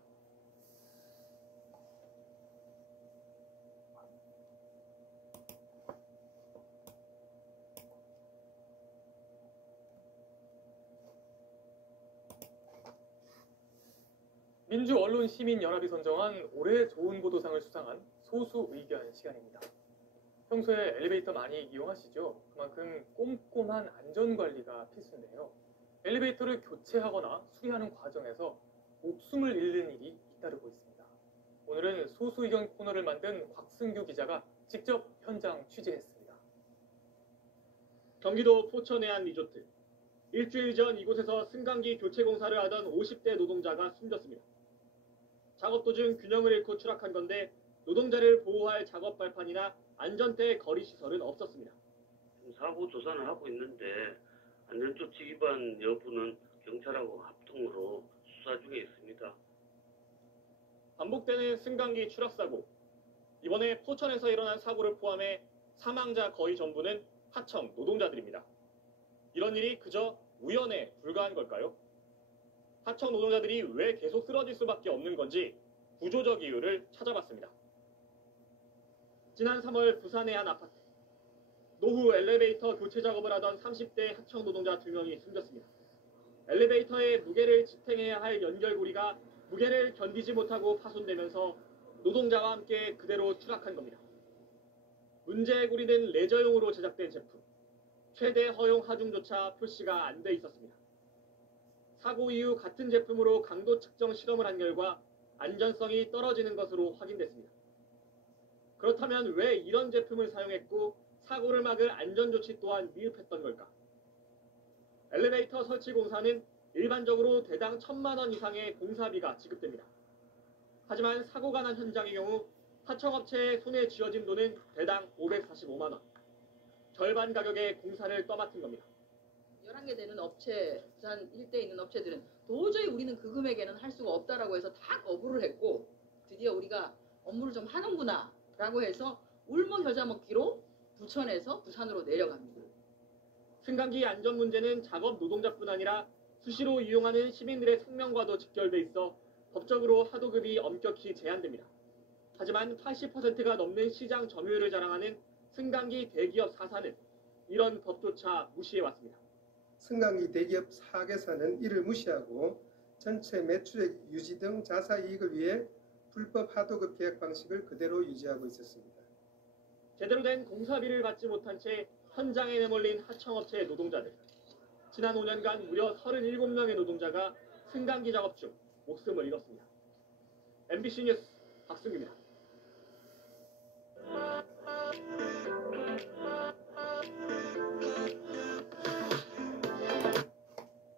민주언론시민연합이 선정한 올해 좋은 보도상을 수상한 소수 의견 시간입니다. 평소에 엘리베이터 많이 이용하시죠? 그만큼 꼼꼼한 안전관리가 필수인데요. 엘리베이터를 교체하거나 수리하는 과정에서 목숨을 잃는 일이 잇따르고 있습니다. 오늘은 소수 의견 코너를 만든 곽승규 기자가 직접 현장 취재했습니다. 경기도 포천의 한 리조트. 일주일 전 이곳에서 승강기 교체 공사를 하던 50대 노동자가 숨졌습니다. 작업 도중 균형을 잃고 추락한 건데 노동자를 보호할 작업 발판이나 안전대 거리 시설은 없었습니다. 사고 조사는 하고 있는데 안전조치 위반 여부는 경찰하고 합동으로 수사 중에 있습니다. 반복되는 승강기 추락사고. 이번에 포천에서 일어난 사고를 포함해 사망자 거의 전부는 하청 노동자들입니다. 이런 일이 그저 우연에 불과한 걸까요? 하청 노동자들이 왜 계속 쓰러질 수밖에 없는 건지 구조적 이유를 찾아봤습니다. 지난 3월 부산의 한 아파트. 노후 엘리베이터 교체 작업을 하던 30대 하청 노동자 2명이 숨졌습니다. 엘리베이터의 무게를 지탱해야 할 연결고리가 무게를 견디지 못하고 파손되면서 노동자와 함께 그대로 추락한 겁니다. 문제의 고리는 레저용으로 제작된 제품. 최대 허용 하중조차 표시가 안 돼 있었습니다. 사고 이후 같은 제품으로 강도 측정 실험을 한 결과 안전성이 떨어지는 것으로 확인됐습니다. 그렇다면 왜 이런 제품을 사용했고 사고를 막을 안전조치 또한 미흡했던 걸까? 엘리베이터 설치 공사는 일반적으로 대당 1,000만 원 이상의 공사비가 지급됩니다. 하지만 사고가 난 현장의 경우 하청업체의 손에 쥐어진 돈은 대당 545만 원. 절반 가격의 공사를 떠맡은 겁니다. 11개 되는 업체, 부산 일대에 있는 업체들은 도저히 우리는 그 금액에는 할 수가 없다라고 해서 다 거부를 했고 드디어 우리가 업무를 좀 하는구나 라고 해서 울먹 겨자 먹기로 부천에서 부산으로 내려갑니다. 승강기 안전 문제는 작업 노동자뿐 아니라 수시로 이용하는 시민들의 생명과도 직결돼 있어 법적으로 하도급이 엄격히 제한됩니다. 하지만 80%가 넘는 시장 점유율을 자랑하는 승강기 대기업 4사는 이런 법조차 무시해왔습니다. 승강기 대기업 4개사는 이를 무시하고 전체 매출액 유지 등 자사 이익을 위해 불법 하도급 계약 방식을 그대로 유지하고 있었습니다. 제대로 된 공사비를 받지 못한 채 현장에 내몰린 하청업체의 노동자들. 지난 5년간 무려 37명의 노동자가 승강기 작업 중 목숨을 잃었습니다. MBC 뉴스 박승규입니다.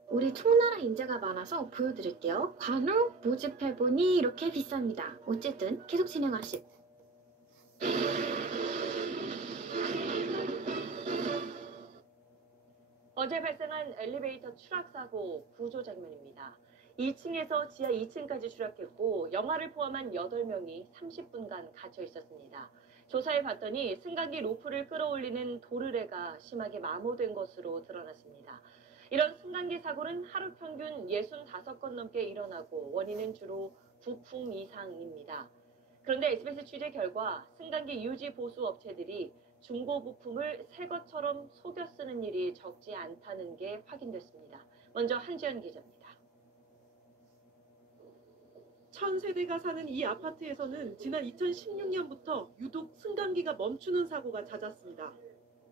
우리 총나라 인재가 많아서 보여드릴게요. 간혹 모집해보니 이렇게 비쌉니다. 어쨌든 계속 진행하시. 어제 발생한 엘리베이터 추락사고 구조 장면입니다. 2층에서 지하 2층까지 추락했고 영하를 포함한 8명이 30분간 갇혀 있었습니다. 조사해 봤더니 승강기 로프를 끌어올리는 도르래가 심하게 마모된 것으로 드러났습니다. 이런 승강기 사고는 하루 평균 65건 넘게 일어나고 원인은 주로 부품 이상입니다. 그런데 SBS 취재 결과 승강기 유지 보수 업체들이 중고 부품을 새 것처럼 속여 쓰는 일이 적지 않다는 게 확인됐습니다. 먼저 한지연 기자입니다. 1000세대가 사는 이 아파트에서는 지난 2016년부터 유독 승강기가 멈추는 사고가 잦았습니다.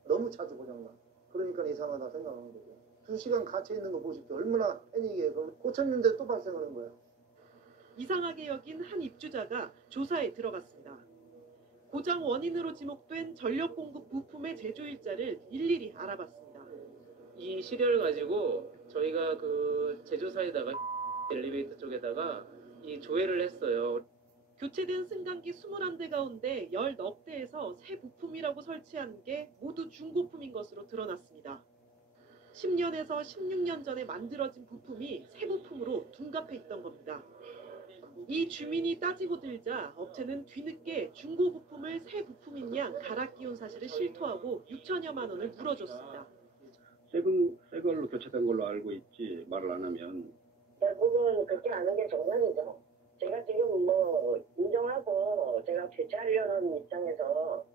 너무 자주 고장나. 그러니까 이상하다 생각하는 거죠. 2시간 갇혀 있는 거 보십시오. 얼마나 패닉이에요. 그럼 고쳤는데 또 발생하는 거예요. 이상하게 여긴 한 입주자가 조사에 들어갔습니다. 고장 원인으로 지목된 전력 공급 부품의 제조일자를 일일이 알아봤습니다. 이 시료를 가지고 저희가 그 제조사에다가 엘리베이터 쪽에다가 이 조회를 했어요. 교체된 승강기 21대 가운데 10넉 대에서 새 부품이라고 설치한 게 모두 중고품인 것으로 드러났습니다. 10년에서 16년 전에 만들어진 부품이 새 부품으로 둔갑해 있던 겁니다. 이 주민이 따지고 들자 업체는 뒤늦게 중고 부품을 새 부품인 양 갈아 끼운 사실을 실토하고 6천여만 원을 물어줬습니다. 새 걸로 교체된 걸로 알고 있지 말을 안 하면 대부분 그렇게 하는 게 정상이죠. 제가 지금 인정하고 제가 교체하려는 입장에서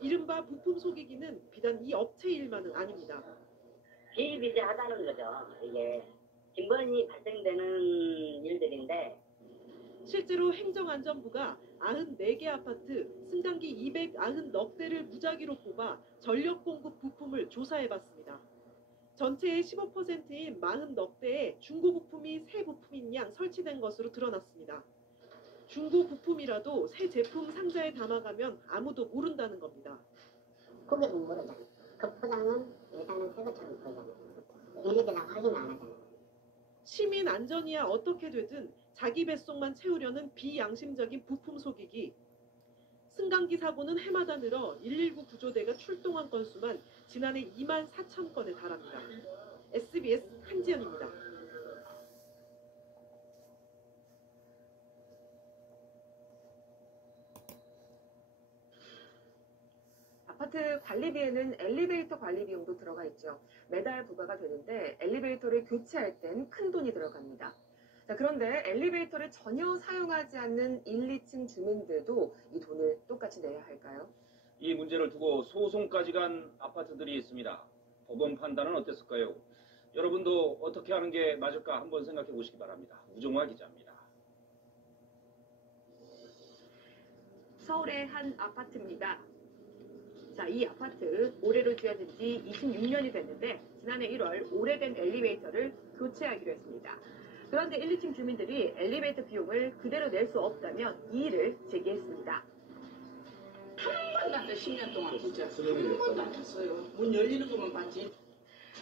이른바 부품 속이기는 비단 이 업체 일만은 아닙니다. 비일비재하다는 거죠. 이게 빈번히 발생되는 일들인데 실제로 행정안전부가 94개 아파트 승강기 290넉 대를 무작위로 뽑아 전력 공급 부품을 조사해봤습니다. 전체의 15%인 40넉 대에 중고 부품이 새 부품인 양 설치된 것으로 드러났습니다. 중고 부품이라도 새 제품 상자에 담아가면 아무도 모른다는 겁니다. 고객은 모르잖아. 그 포장은 일단은 새 것처럼 보이잖아. 일일이 다 확인 안 하잖아. 시민 안전이야 어떻게 되든 자기 뱃속만 채우려는 비양심적인 부품 속이기. 승강기 사고는 해마다 늘어 119 구조대가 출동한 건수만 지난해 2만 4천 건에 달합니다. SBS 한지연입니다. 아파트 관리비에는 엘리베이터 관리 비용도 들어가 있죠. 매달 부과가 되는데 엘리베이터를 교체할 땐 큰 돈이 들어갑니다. 자, 그런데 엘리베이터를 전혀 사용하지 않는 1, 2층 주민들도 이 돈을 똑같이 내야 할까요? 이 문제를 두고 소송까지 간 아파트들이 있습니다. 법원 판단은 어땠을까요? 여러분도 어떻게 하는 게 맞을까 한번 생각해 보시기 바랍니다. 우정화 기자입니다. 서울의 한 아파트입니다. 자, 이 아파트 올해로 지어진 지 26년이 됐는데 지난해 1월 오래된 엘리베이터를 교체하기로 했습니다. 그런데 1, 2층 주민들이 엘리베이터 비용을 그대로 낼 수 없다면 이의를 제기했습니다. 한 번도 안 돼, 10년 동안 진짜. 한 번도 안 탔어요. 문 열리는 것만 봤지.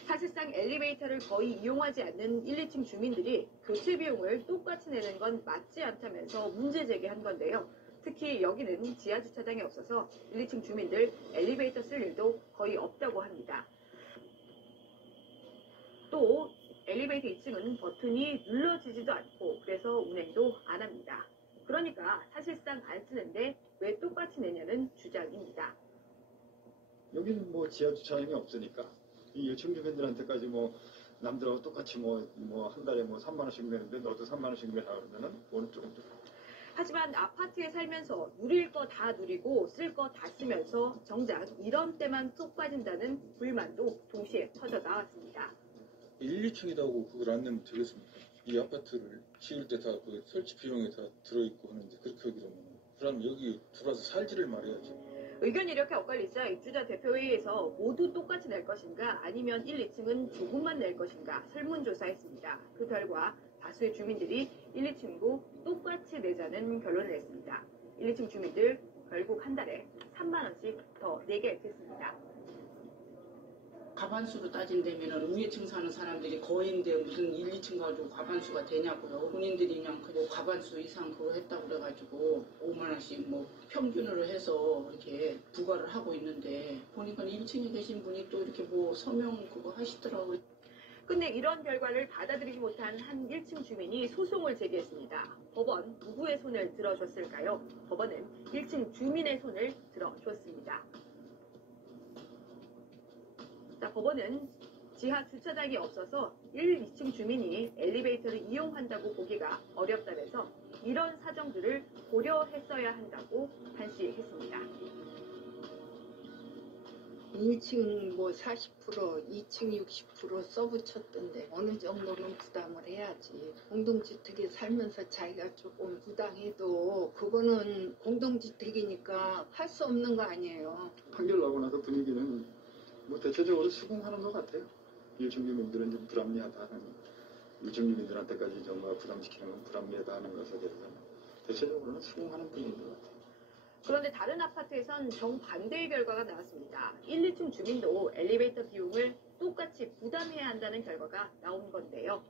사실상 엘리베이터를 거의 이용하지 않는 1, 2층 주민들이 교체 비용을 똑같이 내는 건 맞지 않다면서 문제 제기한 건데요. 특히 여기는 지하 주차장이 없어서 1, 2층 주민들 엘리베이터 쓸 일도 거의 없다고 합니다. 또 엘리베이터 2층은 버튼이 눌러지지도 않고 그래서 운행도 안 합니다. 그러니까 사실상 안 쓰는데 왜 똑같이 내냐는 주장입니다. 여기는 뭐 지하 주차장이 없으니까 이 1층 주민들한테까지 뭐 남들하고 똑같이 뭐 한 달에 뭐 3만 원씩 내는데 너도 3만 원씩 내라 그러면은 그거는 조금 하지만 아파트에 살면서 누릴 거 다 누리고 쓸 거 다 쓰면서 정작 이런 때만 쏙 빠진다는 불만도 동시에 터져 나왔습니다. 1, 2층이라고 그걸 안 내면 되겠습니까? 이 아파트를 지을 때 다 그 설치 비용이 다 들어있고 하는데 그렇게 하기로 하면 그럼 여기 들어와서 살지를 말해야지. 의견이 이렇게 엇갈리자 입주자 대표회의에서 모두 똑같이 낼 것인가 아니면 1, 2층은 조금만 낼 것인가 설문조사했습니다. 그 결과 다수의 주민들이 1, 2층도 똑같이 내자는 결론을 냈습니다. 1, 2층 주민들 결국 한 달에 3만 원씩 더 내게 됐습니다. 과반수로 따진다면 위에 층 사는 사람들이 거인데 무슨 1, 2층 가지고 과반수가 되냐고요. 본인들이 그냥 그거 과반수 이상 그거 했다고 그래가지고 5만 원씩 뭐 평균으로 해서 이렇게 부과를 하고 있는데 보니까 1층에 계신 분이 또 이렇게 뭐 서명 그거 하시더라고요. 근데 이런 결과를 받아들이지 못한 한 1층 주민이 소송을 제기했습니다. 법원 누구의 손을 들어줬을까요? 법원은 1층 주민의 손을 들어줬습니다. 자, 법원은 지하 주차장이 없어서 1, 2층 주민이 엘리베이터를 이용한다고 보기가 어렵다면서 이런 사정들을 고려했어야 한다고 판시했습니다. 1층 뭐 40%, 2층 60% 써붙였던데 어느 정도는 부담을 해야지. 공동주택에 살면서 자기가 조금 부당해도 그거는 공동주택이니까 할 수 없는 거 아니에요. 판결 나고 나서 분위기는 뭐 대체적으로 수긍하는 것 같아요. 1층 주민들은 좀 불합리하다 하는 1층 주민들한테까지 정말 부담시키는 건 불합리하다 하는 것에 대해서 대체적으로는 수긍하는 분위기인 것 같아요. 그런데 다른 아파트에선 정반대의 결과가 나왔습니다. 1, 2층 주민도 엘리베이터 비용을 똑같이 부담해야 한다는 결과가 나온 건데요.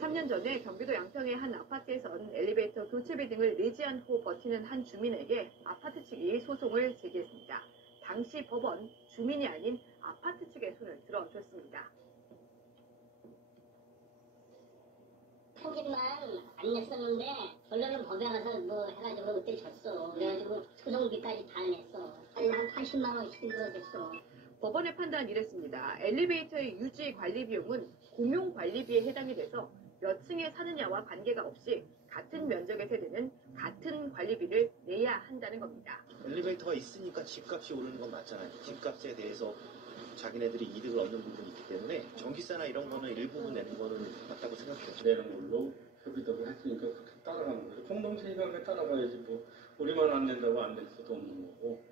3년 전에 경기도 양평의 한 아파트에선 엘리베이터 교체비 등을 내지 않고 버티는 한 주민에게 아파트 측이 소송을 제기했습니다. 당시 법원 주민이 아닌 아파트 측의 손을 들어줬습니다. 통지만 안 냈었는데 결론은 법에 가서 뭐 해가지고 그때 졌어. 그래가지고 소송비까지 다 냈어. 한 80만 원씩 들어줬어. 법원의 판단은 이랬습니다. 엘리베이터의 유지 관리 비용은 공용 관리비에 해당이 돼서 몇 층에 사느냐와 관계가 없이 같은 면적에 세대는 같은 관리비를 내야 한다는 겁니다. 엘리베이터가 있으니까 집값이 오르는 건 맞잖아요. 집값에 대해서 자기네들이 이득을 얻는 부분이 있기 때문에 전기세나 이런 거는 일부분 내는 거는 맞다고 생각해요. 내는 걸로 협의도 했으니까 그렇게 따라가는 거죠. 공동체가 따라가야지 뭐 우리만 안 낸다고 안 될 수도 없는 거고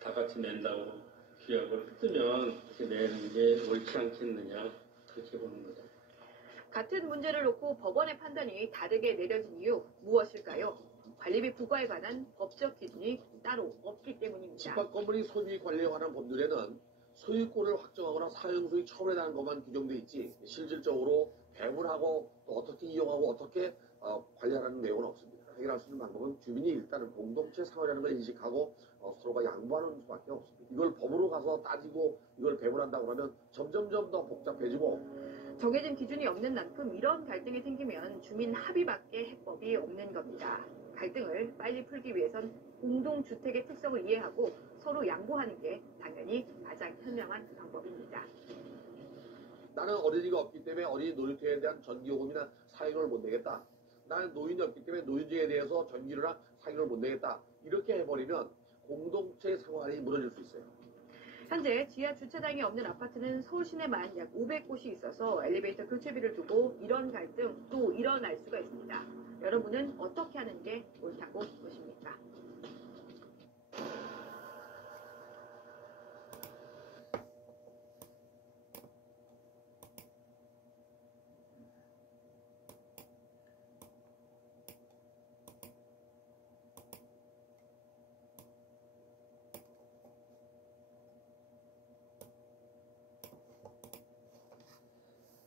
다 같이 낸다고 기약을 뜨면 그렇게 내는 게 옳지 않겠느냐 그렇게 보는 거죠. 같은 문제를 놓고 법원의 판단이 다르게 내려진 이유 무엇일까요? 관리비 부과에 관한 법적 기준이 따로 없기 때문입니다. 집합건물이 소유주의 관리에 관한 법률에는 소유권을 확정하거나 사용소유 처분에 대한 것만 규정돼 있지 실질적으로 배분하고 또 어떻게 이용하고 어떻게 관리하라는 내용은 없습니다. 해결할 수 있는 방법은 주민이 일단은 공동체 생활이라는 걸 인식하고 서로가 양보하는 수밖에 없습니다. 이걸 법으로 가서 따지고 이걸 배분한다고 하면 점점점 더 복잡해지고 정해진 기준이 없는 만큼 이런 갈등이 생기면 주민 합의밖에 해법이 없는 겁니다. 갈등을 빨리 풀기 위해선 공동주택의 특성을 이해하고 서로 양보하는 게 당연히 가장 현명한 방법입니다. 나는 어린이가 없기 때문에 어린이 놀이터에 대한 전기요금이나 사용을 못 내겠다. 나는 노인이 없기 때문에 노인증에 대해서 전기료나 사용을 못 내겠다. 이렇게 해버리면 공동체 생활이 무너질 수 있어요. 현재 지하 주차장이 없는 아파트는 서울 시내만 약 500곳이 있어서 엘리베이터 교체비를 두고 이런 갈등 또 일어날 수가 있습니다. 여러분은 어떻게 하는 게 옳다고 보십니까?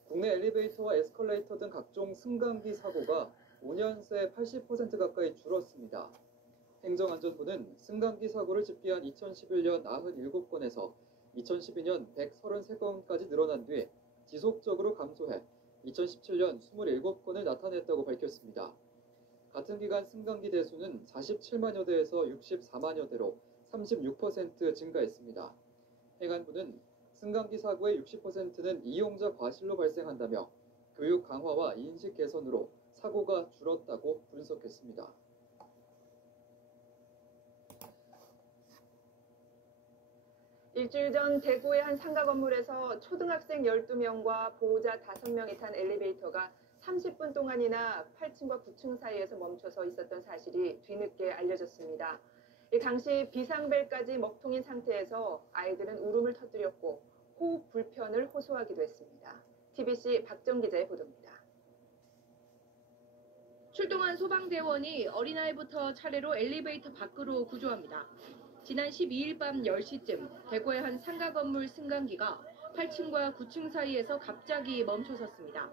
국내 엘리베이터와 에스컬레이터 등 각종 승강기 사고가 5년 새 80% 가까이 줄었습니다. 행정안전부는 승강기 사고를 집계한 2011년 97건에서 2012년 133건까지 늘어난 뒤 지속적으로 감소해 2017년 27건을 나타냈다고 밝혔습니다. 같은 기간 승강기 대수는 47만여 대에서 64만여 대로 36% 증가했습니다. 행안부는 승강기 사고의 60%는 이용자 과실로 발생한다며 교육 강화와 인식 개선으로 사고가 줄었다고 분석했습니다. 일주일 전 대구의 한 상가 건물에서 초등학생 12명과 보호자 5명이 탄 엘리베이터가 30분 동안이나 8층과 9층 사이에서 멈춰서 있었던 사실이 뒤늦게 알려졌습니다. 당시 비상벨까지 먹통인 상태에서 아이들은 울음을 터뜨렸고 호흡 불편을 호소하기도 했습니다. TBC 박정 기자의 보도입니다. 출동한 소방대원이 어린아이부터 차례로 엘리베이터 밖으로 구조합니다. 지난 12일 밤 10시쯤 대구의 한 상가 건물 승강기가 8층과 9층 사이에서 갑자기 멈춰섰습니다.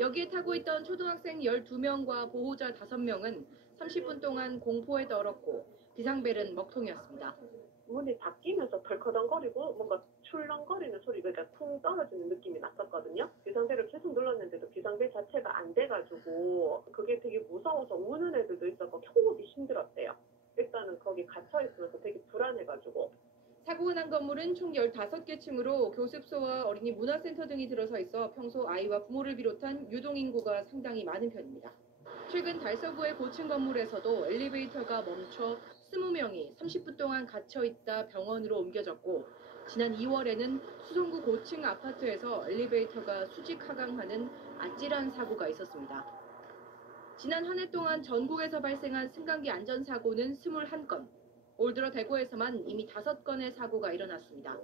여기에 타고 있던 초등학생 12명과 보호자 5명은 30분 동안 공포에 떨었고 비상벨은 먹통이었습니다. 문이 닫히면서 덜커덩거리고 뭔가 출렁거리는 소리, 그러니까 쿵 떨어지는 느낌이 났었거든요. 비상벨을 계속 눌렀는데도 비상벨 자체가 안 돼가지고 그게 되게 무서워서 우는 애들도 있었고 호흡이 힘들었대요. 일단은 거기 갇혀있으면서 되게 불안해가지고. 사고가 난 건물은 총 15개 층으로 교습소와 어린이 문화센터 등이 들어서 있어 평소 아이와 부모를 비롯한 유동인구가 상당히 많은 편입니다. 최근 달서구의 고층 건물에서도 엘리베이터가 멈춰 20명이 30분 동안 갇혀있다 병원으로 옮겨졌고 지난 2월에는 수성구 고층 아파트에서 엘리베이터가 수직 하강하는 아찔한 사고가 있었습니다. 지난 한 해 동안 전국에서 발생한 승강기 안전사고는 21건, 올 들어 대구에서만 이미 5건의 사고가 일어났습니다.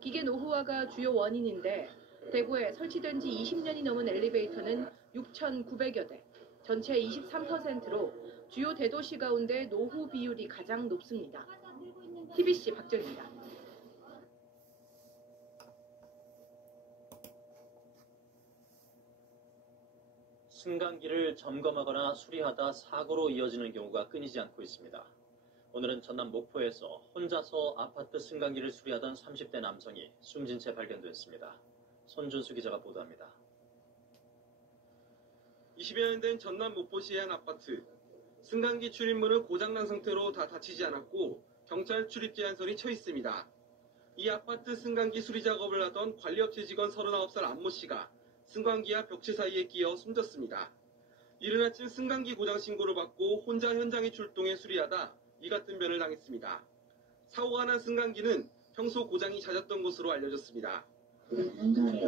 기계 노후화가 주요 원인인데 대구에 설치된 지 20년이 넘은 엘리베이터는 6,900여 대, 전체 23%로 주요 대도시 가운데 노후 비율이 가장 높습니다. TBC 박정입니다. 승강기를 점검하거나 수리하다 사고로 이어지는 경우가 끊이지 않고 있습니다. 오늘은 전남 목포에서 혼자서 아파트 승강기를 수리하던 30대 남성이 숨진 채 발견됐습니다. 손준수 기자가 보도합니다. 20여 년 된 전남 목포시의 한 아파트. 승강기 출입문은 고장난 상태로 다 닫히지 않았고 경찰 출입 제한선이 쳐 있습니다. 이 아파트 승강기 수리 작업을 하던 관리업체 직원 39살 안모 씨가 승강기와 벽체 사이에 끼어 숨졌습니다. 이른 아침 승강기 고장 신고를 받고 혼자 현장에 출동해 수리하다 이 같은 변을 당했습니다. 사고가 난 승강기는 평소 고장이 잦았던 것으로 알려졌습니다. 생각에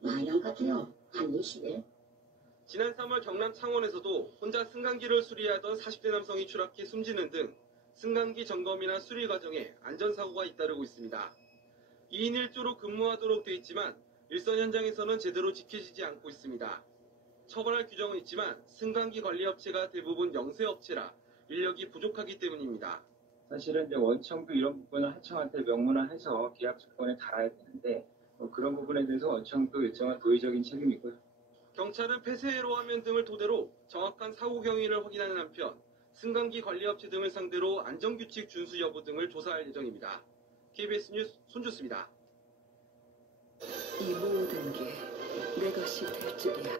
많이 안 같아요. 한 20일. 지난 3월 경남 창원에서도 혼자 승강기를 수리하던 40대 남성이 추락해 숨지는 등 승강기 점검이나 수리 과정에 안전사고가 잇따르고 있습니다. 2인 1조로 근무하도록 돼 있지만 일선 현장에서는 제대로 지켜지지 않고 있습니다. 처벌할 규정은 있지만 승강기 관리업체가 대부분 영세업체라 인력이 부족하기 때문입니다. 사실은 이제 원청도 이런 부분을 하청한테 명문화해서 계약 조건에 달아야 되는데 그런 부분에 대해서 원청도 일정한 도의적인 책임이 있고요. 경찰은 폐쇄로 화면 등을 토대로 정확한 사고 경위를 확인하는 한편 승강기 관리업체 등을 상대로 안전규칙 준수 여부 등을 조사할 예정입니다. KBS 뉴스 손주스입니다. 이 모든 게 내 것이 될 줄이야.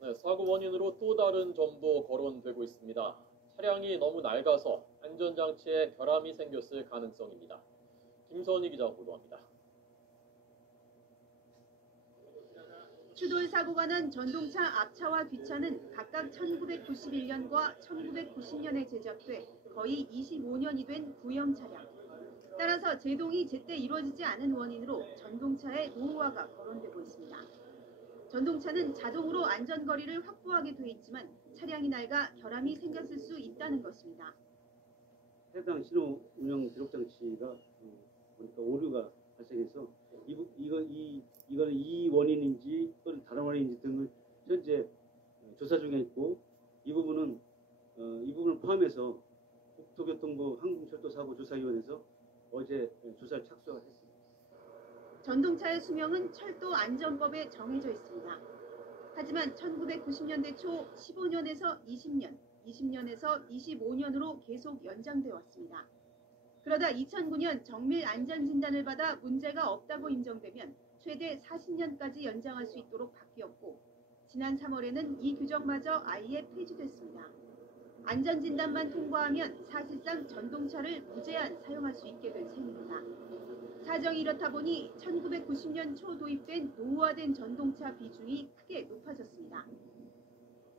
네, 사고 원인으로 또 다른 점도 거론되고 있습니다. 차량이 너무 낡아서 안전장치에 결함이 생겼을 가능성입니다. 김선희 기자 보도합니다. 추돌 사고가 난 전동차 앞차와 뒷차는 각각 1991년과 1990년에 제작돼 거의 25년이 된 구형 차량. 따라서 제동이 제때 이루어지지 않은 원인으로 전동차의 노후화가 거론되고 있습니다. 전동차는 자동으로 안전거리를 확보하게 돼 있지만 차량이 낡아 결함이 생겼을 수 있다는 것입니다. 해당 신호 운영 기록 장치가 보니까 오류가 발생해서 이거는 이 원인인지 또는 다른 원인인지 등을 현재 조사 중에 있고 이 부분을 포함해서 국토교통부 항공철도사고조사위원회에서 어제 조사를 착수했습니다. 전동차의 수명은 철도 안전법에 정해져 있습니다. 하지만 1990년대 초 15년에서 20년, 20년에서 25년으로 계속 연장되어 왔습니다. 그러다 2009년 정밀 안전진단을 받아 문제가 없다고 인정되면 최대 40년까지 연장할 수 있도록 바뀌었고 지난 3월에는 이 규정마저 아예 폐지됐습니다. 안전진단만 통과하면 사실상 전동차를 무제한 사용할 수 있게 된 셈입니다. 사정이 이렇다 보니 1990년 초 도입된 노후화된 전동차 비중이 크게 높아졌습니다.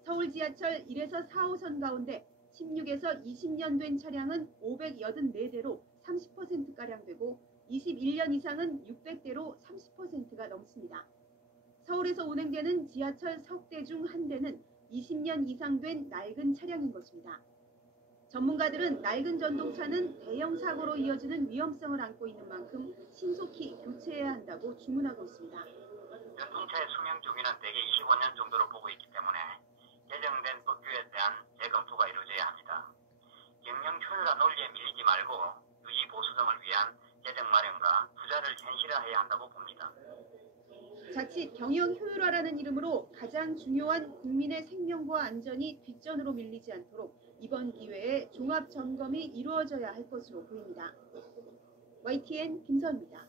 서울 지하철 1에서 4호선 가운데 16에서 20년 된 차량은 584대로 30%가량 되고 21년 이상은 600대로 30%가 넘습니다. 서울에서 운행되는 지하철 석 대 중 한 대는 20년 이상 된 낡은 차량인 것입니다. 전문가들은 낡은 전동차는 대형 사고로 이어지는 위험성을 안고 있는 만큼 신속히 교체해야 한다고 주문하고 있습니다. 전동차의 수명 주기는 대개 25년 정도로 보고 있기 때문에 개정된 법규에 대한 재검토가 이루어져야 합니다. 경영 효율화 논리에 밀리지 말고 유지 보수 등을 위한 재정 마련과 투자를 현실화해야 한다고 봅니다. 자칫 경영 효율화라는 이름으로 가장 중요한 국민의 생명과 안전이 뒷전으로 밀리지 않도록 이번 기회에 종합 점검이 이루어져야 할 것으로 보입니다. YTN 김선입니다.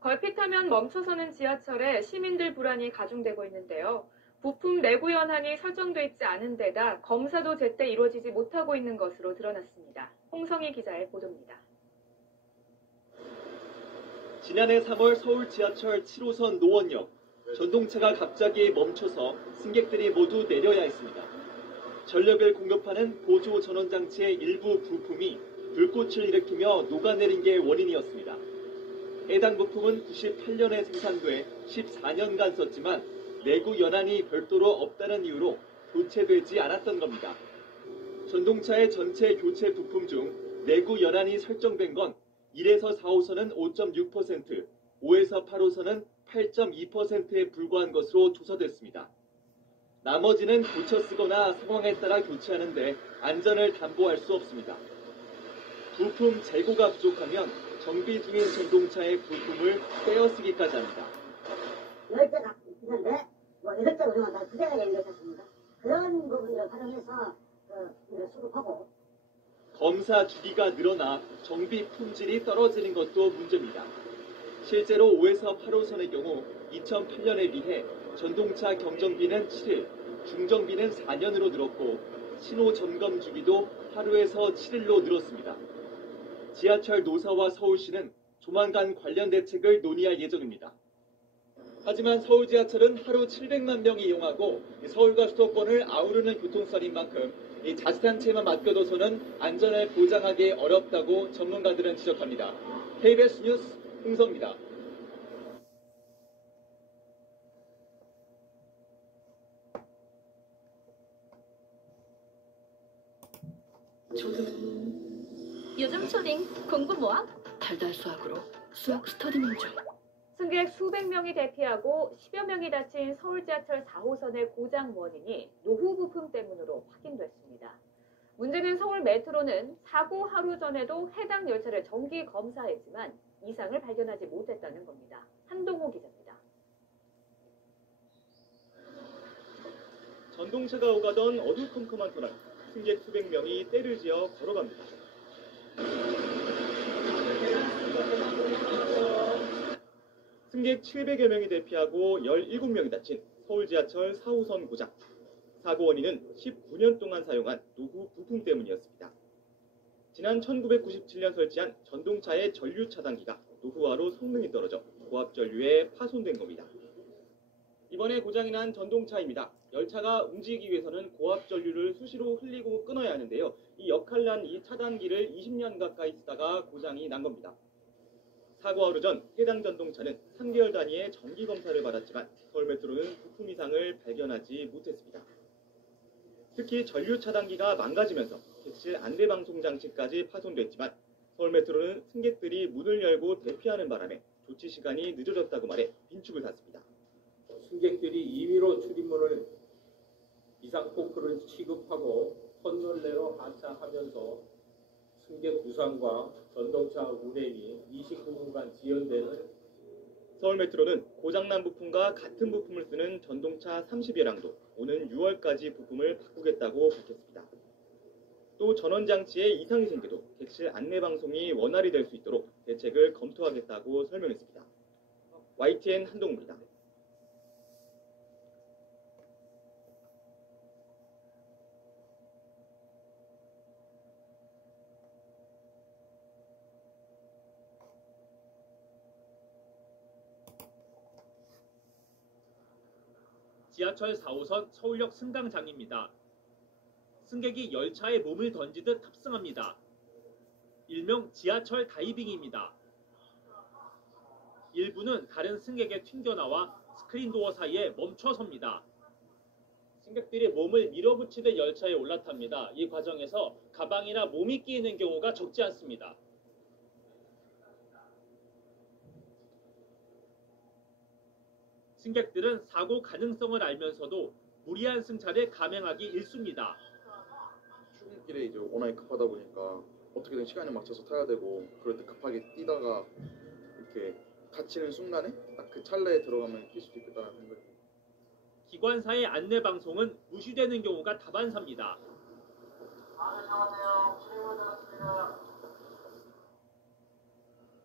걸핏하면 멈춰서는 지하철에 시민들 불안이 가중되고 있는데요. 부품 내구 연한이 설정돼 있지 않은 데다 검사도 제때 이루어지지 못하고 있는 것으로 드러났습니다. 홍성희 기자의 보도입니다. 지난해 3월 서울 지하철 7호선 노원역, 전동차가 갑자기 멈춰서 승객들이 모두 내려야 했습니다. 전력을 공급하는 보조 전원장치의 일부 부품이 불꽃을 일으키며 녹아내린 게 원인이었습니다. 해당 부품은 98년에 생산돼 14년간 썼지만 내구 연한이 별도로 없다는 이유로 교체되지 않았던 겁니다. 전동차의 전체 교체 부품 중 내구 연한이 설정된 건 1에서 4호선은 5.6%, 5에서 8호선은 8.2%에 불과한 것으로 조사됐습니다. 나머지는 고쳐 쓰거나 상황에 따라 교체하는데 안전을 담보할 수 없습니다. 부품 재고가 부족하면 정비 중인 전동차의 부품을 떼어쓰기까지 합니다. 10대 갖고 있는데 뭐 8대 우리가 다 9대가 열린 것 같습니다. 그런 부분들을 활용해서 수급하고 검사 주기가 늘어나 정비 품질이 떨어지는 것도 문제입니다. 실제로 5에서 8호선의 경우 2008년에 비해 전동차 경정비는 7일, 중정비는 4년으로 늘었고 신호 점검 주기도 하루에서 7일로 늘었습니다. 지하철 노사와 서울시는 조만간 관련 대책을 논의할 예정입니다. 하지만 서울 지하철은 하루 700만 명이 이용하고 서울과 수도권을 아우르는 교통수단인 만큼 이 자칫한 채만 맡겨둬서는 안전을 보장하기 어렵다고 전문가들은 지적합니다. KBS 뉴스 홍성입니다. 요즘 초딩 공부 뭐함? 달달 수학으로 수학 스터디밍 중. 승객 수백 명이 대피하고 10여 명이 다친 서울 지하철 4호선의 고장 원인이 노후 부품 때문으로 확인됐습니다. 문제는 서울 메트로는 사고 하루 전에도 해당 열차를 정기 검사했지만 이상을 발견하지 못했다는 겁니다. 한동호 기자입니다. 전동차가 오가던 어두컴컴한 터널, 승객 수백 명이 때를 지어 걸어갑니다. 승객 700여 명이 대피하고 17명이 다친 서울 지하철 4호선 고장. 사고 원인은 19년 동안 사용한 노후 부품 때문이었습니다. 지난 1997년 설치한 전동차의 전류 차단기가 노후화로 성능이 떨어져 고압 전류에 파손된 겁니다. 이번에 고장이 난 전동차입니다. 열차가 움직이기 위해서는 고압 전류를 수시로 흘리고 끊어야 하는데요. 이 역할난 이 차단기를 20년 가까이 쓰다가 고장이 난 겁니다. 사고 하루 전 해당 전동차는 3개월 단위의 정기 검사를 받았지만 서울메트로는 부품 이상을 발견하지 못했습니다. 특히 전류 차단기가 망가지면서 객실 안내 방송 장치까지 파손됐지만 서울메트로는 승객들이 문을 열고 대피하는 바람에 조치 시간이 늦어졌다고 말해 빈축을 샀습니다. 승객들이 임의로 출입문을 비상포크를 취급하고 터널 내로 하차하면서 승객 부상과 전동차 운행이 29분간 지연되는 서울메트로는 고장난 부품과 같은 부품을 쓰는 전동차 30여량도 오는 6월까지 부품을 바꾸겠다고 밝혔습니다. 또 전원장치에 이상이 생겨도 객실 안내방송이 원활히 될 수 있도록 대책을 검토하겠다고 설명했습니다. YTN 한동우입니다. 지하철 4호선 서울역 승강장입니다. 승객이 열차에 몸을 던지듯 탑승합니다. 일명 지하철 다이빙입니다. 일부는 다른 승객에 튕겨나와 스크린도어 사이에 멈춰섭니다. 승객들이 몸을 밀어붙이듯 열차에 올라탑니다. 이 과정에서 가방이나 몸이 끼이는 경우가 적지 않습니다. 승객들은 사고 가능성을 알면서도 무리한 승차를 감행하기 일쑤입니다. 출근길에 이제 워낙에 급하다 보니까 어떻게든 시간에 맞춰서 타야 되고 그럴 때 급하게 뛰다가 이렇게 다치는 순간에 딱 그 찰나에 들어가면 뛸 수도 있겠다는 생각이. 기관사의 안내 방송은 무시되는 경우가 다반사입니다.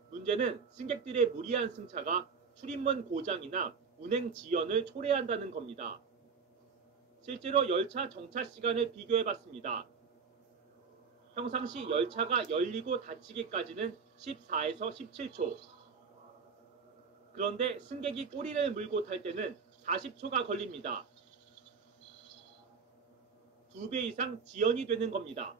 문제는 승객들의 무리한 승차가 출입문 고장이나 운행 지연을 초래한다는 겁니다. 실제로 열차 정차 시간을 비교해봤습니다. 평상시 열차가 열리고 닫히기까지는 14에서 17초. 그런데 승객이 꼬리를 물고 탈 때는 40초가 걸립니다. 2배 이상 지연이 되는 겁니다.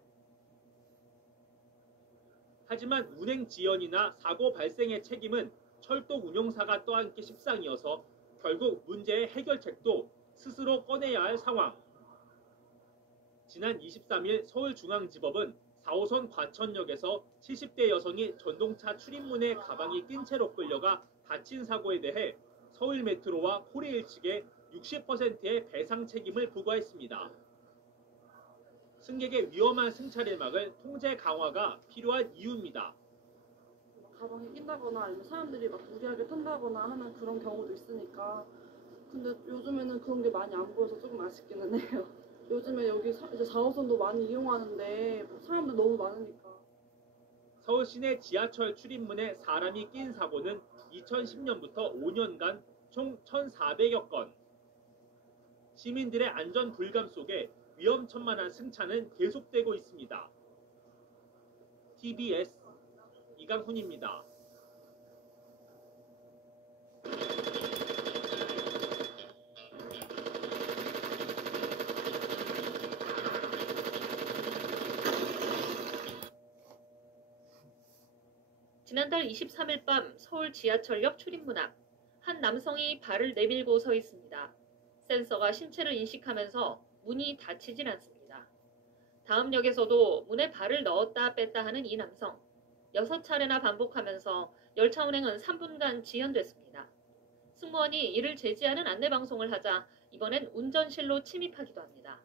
하지만 운행 지연이나 사고 발생의 책임은 철도 운영사가 떠안기 십상이어서 결국 문제의 해결책도 스스로 꺼내야 할 상황. 지난 23일 서울중앙지법은 4호선 과천역에서 70대 여성이 전동차 출입문에 가방이 낀 채로 끌려가 다친 사고에 대해 서울메트로와 코레일 측에 60%의 배상 책임을 부과했습니다. 승객의 위험한 승차를 막을 통제 강화가 필요한 이유입니다. 가방에 낀다거나 아니면 사람들이 막 무리하게 탄다거나 하는 그런 경우도 있으니까. 근데 요즘에는 그런 게 많이 안 보여서 조금 아쉽기는 해요. 요즘에 여기 이제 4호선도 많이 이용하는데 사람들 너무 많으니까. 서울 시내 지하철 출입문에 사람이 낀 사고는 2010년부터 5년간 총 1,400여 건. 시민들의 안전 불감 속에 위험천만한 승차는 계속되고 있습니다. TBS 이강훈입니다. 지난달 23일 밤 서울 지하철역 출입문 앞 한 남성이 발을 내밀고 서 있습니다. 센서가 신체를 인식하면서 문이 닫히질 않습니다. 다음 역에서도 문에 발을 넣었다 뺐다 하는 이 남성. 6차례나 반복하면서 열차 운행은 3분간 지연됐습니다. 승무원이 이를 제지하는 안내방송을 하자 이번엔 운전실로 침입하기도 합니다.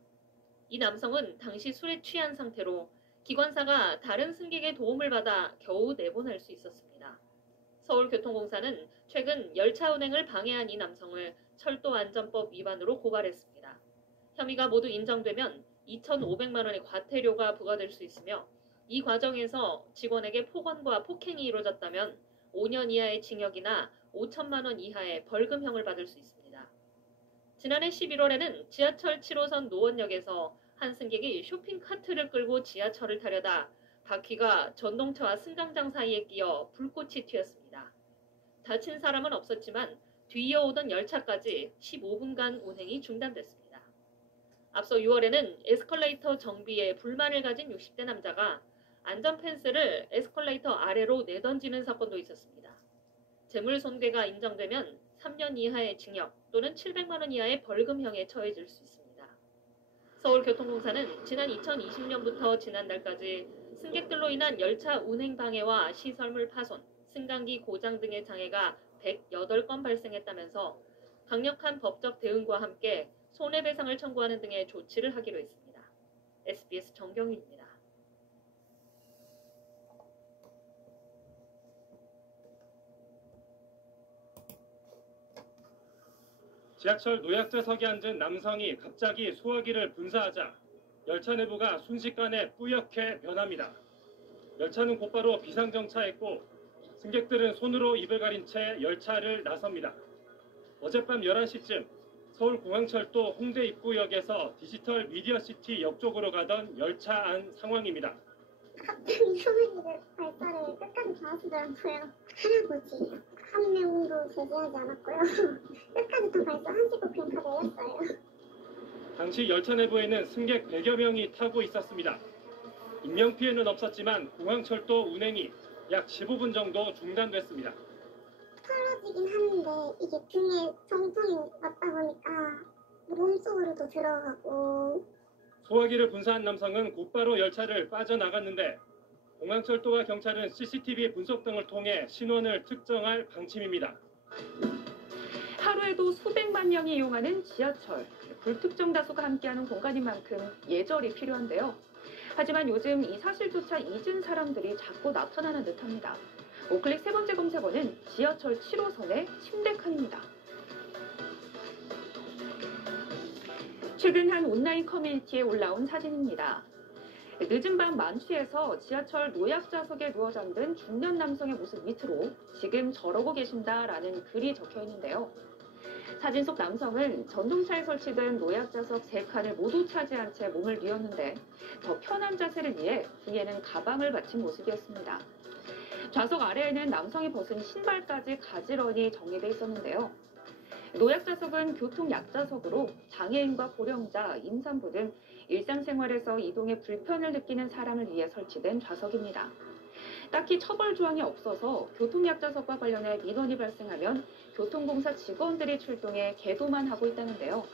이 남성은 당시 술에 취한 상태로 기관사가 다른 승객의 도움을 받아 겨우 내보낼 수 있었습니다. 서울교통공사는 최근 열차 운행을 방해한 이 남성을 철도안전법 위반으로 고발했습니다. 혐의가 모두 인정되면 2,500만 원의 과태료가 부과될 수 있으며 이 과정에서 직원에게 폭언과 폭행이 이루어졌다면 5년 이하의 징역이나 5천만 원 이하의 벌금형을 받을 수 있습니다. 지난해 11월에는 지하철 7호선 노원역에서 한 승객이 쇼핑카트를 끌고 지하철을 타려다 바퀴가 전동차와 승강장 사이에 끼어 불꽃이 튀었습니다. 다친 사람은 없었지만 뒤이어오던 열차까지 15분간 운행이 중단됐습니다. 앞서 6월에는 에스컬레이터 정비에 불만을 가진 60대 남자가 안전 펜스를 에스컬레이터 아래로 내던지는 사건도 있었습니다. 재물 손괴가 인정되면 3년 이하의 징역 또는 700만 원 이하의 벌금형에 처해질 수 있습니다. 서울교통공사는 지난 2020년부터 지난달까지 승객들로 인한 열차 운행 방해와 시설물 파손, 승강기 고장 등의 장애가 108건 발생했다면서 강력한 법적 대응과 함께 손해배상을 청구하는 등의 조치를 하기로 했습니다. SBS 정경윤입니다. 지하철 노약자석에 앉은 남성이 갑자기 소화기를 분사하자 열차 내부가 순식간에 뿌옇게 변합니다. 열차는 곧바로 비상정차했고 승객들은 손으로 입을 가린 채 열차를 나섭니다. 어젯밤 11시쯤 서울공항철도 홍대 입구역에서 디지털 미디어시티 역 쪽으로 가던 열차 안 상황입니다. 갑자기 소화기를 발사를 끝까지 닿았더라고요. 할아버지 한 명도 제지하지 않았고요. 끝까지 다 발사하시고 그냥 다 내렸어요. 당시 열차 내부에는 승객 100여 명이 타고 있었습니다. 인명피해는 없었지만 공항철도 운행이 약 15분 정도 중단됐습니다. 털어지긴 하는데 이게 등에 정통이 왔다 보니까 몸속으로도 들어가고. 소화기를 분사한 남성은 곧바로 열차를 빠져나갔는데 공항철도와 경찰은 CCTV 분석 등을 통해 신원을 특정할 방침입니다. 하루에도 수백만 명이 이용하는 지하철. 불특정 다수가 함께하는 공간인 만큼 예절이 필요한데요. 하지만 요즘 이 사실조차 잊은 사람들이 자꾸 나타나는 듯합니다. 오클릭 세 번째 검색어는 지하철 7호선의 침대칸입니다. 최근 한 온라인 커뮤니티에 올라온 사진입니다. 늦은 밤 만취해서 지하철 노약자석에 누워 잠든 중년 남성의 모습 밑으로 지금 저러고 계신다라는 글이 적혀 있는데요. 사진 속 남성은 전동차에 설치된 노약자석 3칸을 모두 차지한 채 몸을 뉘었는데 더 편한 자세를 위해 등에는 가방을 받친 모습이었습니다. 좌석 아래에는 남성이 벗은 신발까지 가지런히 정리돼 있었는데요. 노약자석은 교통약자석으로 장애인과 고령자, 임산부 등 일상생활에서 이동에 불편을 느끼는 사람을 위해 설치된 좌석입니다. 딱히 처벌 조항이 없어서 교통약자석과 관련해 민원이 발생하면 교통공사 직원들이 출동해 계도만 하고 있다는데요.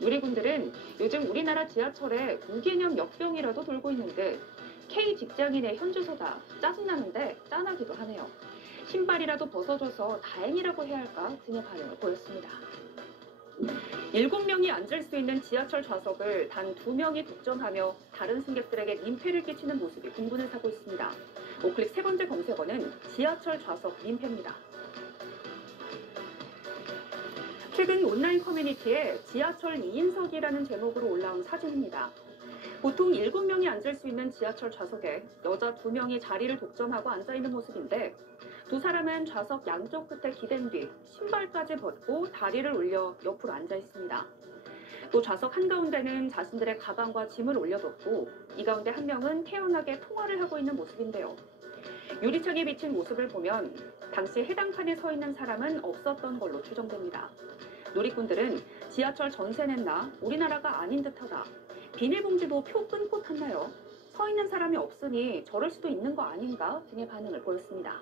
누리꾼들은 요즘 우리나라 지하철에 무개념 역병이라도 돌고 있는 듯 K 직장인의 현주소다, 짜증나는데 짠하기도 하네요. 신발이라도 벗어줘서 다행이라고 해야 할까 등의 반응을 보였습니다. 7명이 앉을 수 있는 지하철 좌석을 단 2명이 독점하며 다른 승객들에게 민폐를 끼치는 모습이 분분을 사고 있습니다. 오클릭 세 번째 검색어는 지하철 좌석 민폐입니다. 최근 온라인 커뮤니티에 지하철 2인석이라는 제목으로 올라온 사진입니다. 보통 7명이 앉을 수 있는 지하철 좌석에 여자 2명이 자리를 독점하고 앉아있는 모습인데 두 사람은 좌석 양쪽 끝에 기댄 뒤 신발까지 벗고 다리를 올려 옆으로 앉아 있습니다. 또 좌석 한가운데는 자신들의 가방과 짐을 올려뒀고 이 가운데 한 명은 태연하게 통화를 하고 있는 모습인데요. 유리창에 비친 모습을 보면 당시 해당 칸에 서 있는 사람은 없었던 걸로 추정됩니다. 누리꾼들은 지하철 전세 냈나 우리나라가 아닌 듯하다. 비닐봉지도 표 끊고 탔나요? 서 있는 사람이 없으니 저럴 수도 있는 거 아닌가 등의 반응을 보였습니다.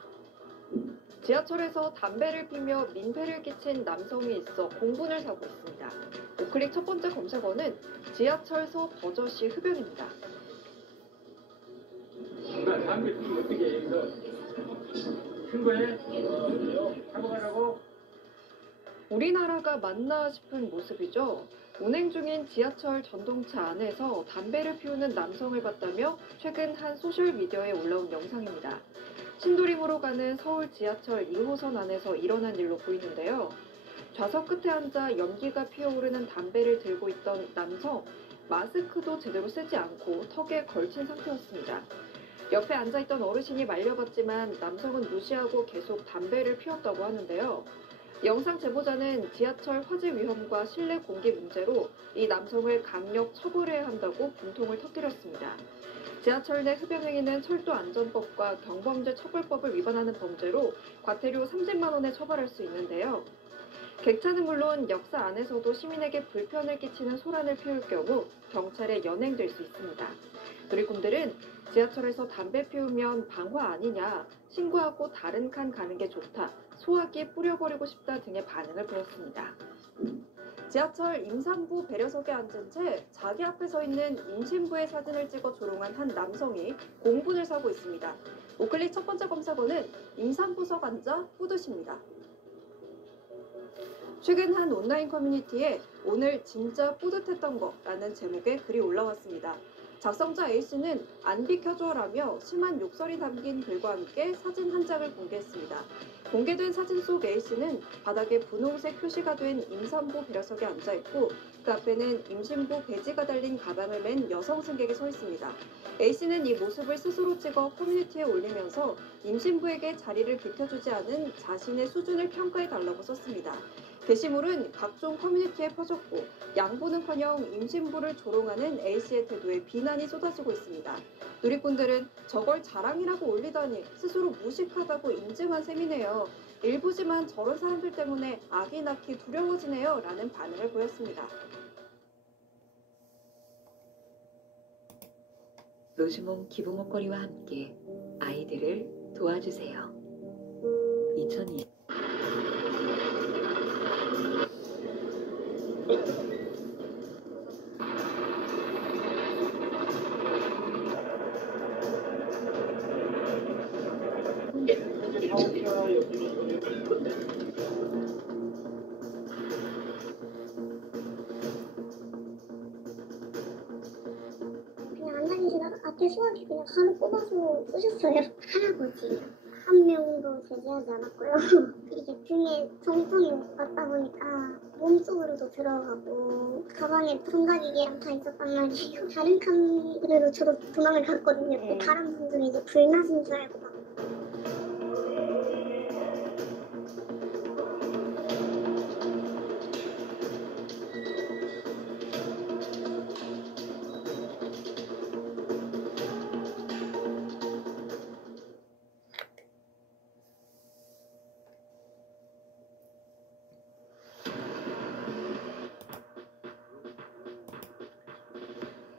지하철에서 담배를 피며 민폐를 끼친 남성이 있어 공분을 사고 있습니다. 우클릭 첫 번째 검색어는 지하철서 버젓이 흡연입니다. 담배 피우면 어떻게 해? 여기서 신고해? 하고 가라고? 우리나라가 맞나 싶은 모습이죠. 운행 중인 지하철 전동차 안에서 담배를 피우는 남성을 봤다며 최근 한 소셜미디어에 올라온 영상입니다. 신도림으로 가는 서울 지하철 1호선 안에서 일어난 일로 보이는데요. 좌석 끝에 앉아 연기가 피어오르는 담배를 들고 있던 남성, 마스크도 제대로 쓰지 않고 턱에 걸친 상태였습니다. 옆에 앉아있던 어르신이 말려봤지만 남성은 무시하고 계속 담배를 피웠다고 하는데요. 영상 제보자는 지하철 화재 위험과 실내 공기 문제로 이 남성을 강력 처벌해야 한다고 분통을 터뜨렸습니다. 지하철 내 흡연 행위는 철도안전법과 경범죄 처벌법을 위반하는 범죄로 과태료 30만 원에 처벌할 수 있는데요. 객차는 물론 역사 안에서도 시민에게 불편을 끼치는 소란을 피울 경우 경찰에 연행될 수 있습니다. 누리꾼들은 지하철에서 담배 피우면 방화 아니냐, 신고하고 다른 칸 가는 게 좋다, 소화기 뿌려버리고 싶다 등의 반응을 보였습니다. 지하철 임산부 배려석에 앉은 채 자기 앞에 서 있는 임신부의 사진을 찍어 조롱한 한 남성이 공분을 사고 있습니다. 우클릭 첫 번째 검색어는 임산부석 앉아 뿌듯입니다. 최근 한 온라인 커뮤니티에 오늘 진짜 뿌듯했던 거라는 제목의 글이 올라왔습니다. 작성자 A씨는 안 비켜줘라며 심한 욕설이 담긴 글과 함께 사진 한 장을 공개했습니다. 공개된 사진 속 A씨는 바닥에 분홍색 표시가 된 임산부 배려석에 앉아있고 그 앞에는 임신부 배지가 달린 가방을 맨 여성 승객이 서 있습니다. A씨는 이 모습을 스스로 찍어 커뮤니티에 올리면서 임신부에게 자리를 비켜주지 않은 자신의 수준을 평가해달라고 썼습니다. 게시물은 각종 커뮤니티에 퍼졌고 양보는커녕 임신부를 조롱하는 A씨의 태도에 비난이 쏟아지고 있습니다. 누리꾼들은 저걸 자랑이라고 올리다니 스스로 무식하다고 인증한 셈이네요. 일부지만 저런 사람들 때문에 아기 낳기 두려워지네요 라는 반응을 보였습니다. 로즈몽 기부 목걸이와 함께 아이들을 도와주세요. 2020 그냥 안 다니시다가 앞에 수학이 그냥 바로 뽑아서 쓰셨어요. 할아버지 한 명도 제지하지 않았고요. 이게 등에 정통이 왔다 보니까 몸속으로도 들어가고 가방에 손가기계랑 다 있었단 말이에요. 다른 칸으로 저도 도망을 갔거든요. 또 다른 분들이 이제 불나신 줄 알고 막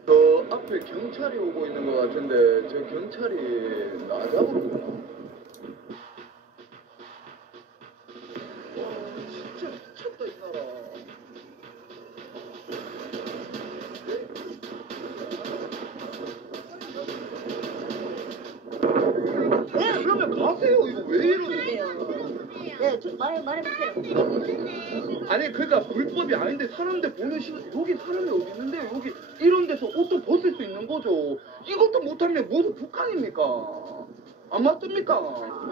저 앞에 경찰이 오고 있는 것 같은데 저 경찰이 나 잡으러 오나? 진짜 미쳤다 이 나라. 네, 그러면 가세요. 이거 왜 이러세요? 네, 말해보세요. 아니 그러니까 불법이 아닌데 사람들 보는 시간 여기 사람이 어디 있는데 여기 이런 데서 옷도 벗을 수 있는 거죠. 이것도 못하면 무슨 북한입니까? 안 맞습니까?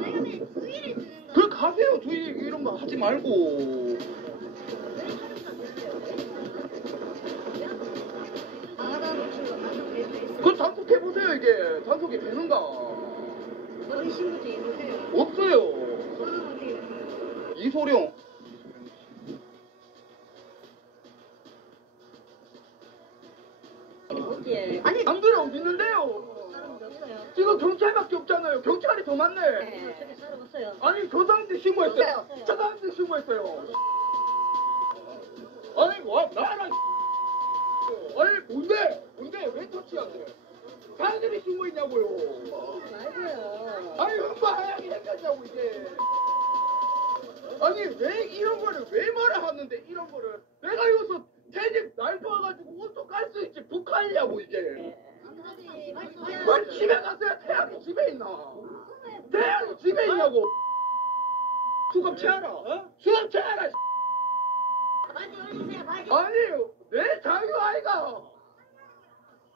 그래 가세요. 저희 이런 거 하지 말고. 그 단속해보세요. 이게 단속이 되는가? 어디 신분증 있으세요? 없어요. 이소룡. 아니 남들은 어디 있는데요? 지금 경찰밖에 없잖아요. 경찰이 더 많네. 아니 저 사람들 신고했어요. 저 사람들 신고했어요. 아니 와 나랑 아니 뭔데 왜 터치하세요? 자기들이 숨어 있냐고요. 말고요. 아니 흠바하게 생겼냐고 이게. 아니 왜 이런 거를 왜 말하는데 이런 거를 내가 여기서 태직 날 도와가지고 어떻게 할 수 있지 북한이냐고 이게. 뭘 집에 갔어야 태양이 집에 있나? 태양이 집에 있냐고. 수갑 채워라. 어? 수갑 채워라. 아니 내 자유 아이가.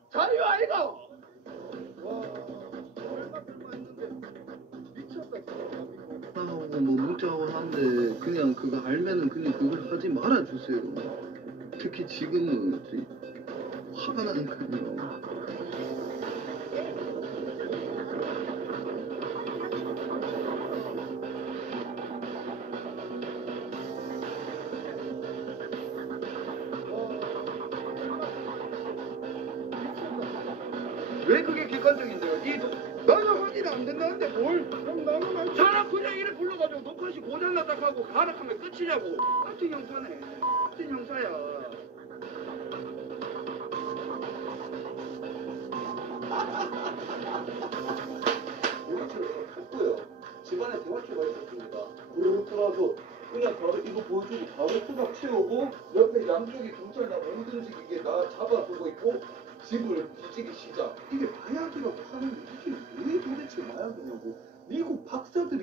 자유 아이가. 와 얼마 했는데 미쳤다 진짜. 뭐 문자하고 하는데 그냥 그거 알면은 그냥 그걸 하지 말아주세요. 특히 지금은 화가 나니까요. 왜 그게 객관적인데요? 나는 확인이 안 된다는데 뭘? 그럼 나는 사람 그냥 이래 불러가지고 녹화시 고장났다 하고 가락하면 끝이냐고. 같은 형사네. 같은 형사야. 대화초를 했고요. 집안에 대화초가 있었습니다. 그러고 그냥 바로 이거 보여주고 바로 수갑 채우고 옆에 양쪽이 경찰 나 못 움직이게 나 잡아두고 있고 집을 뒤지기 시작. 이게 마약이라고 하는데 이게 왜 도대체 마약이냐고. 미국 박사들이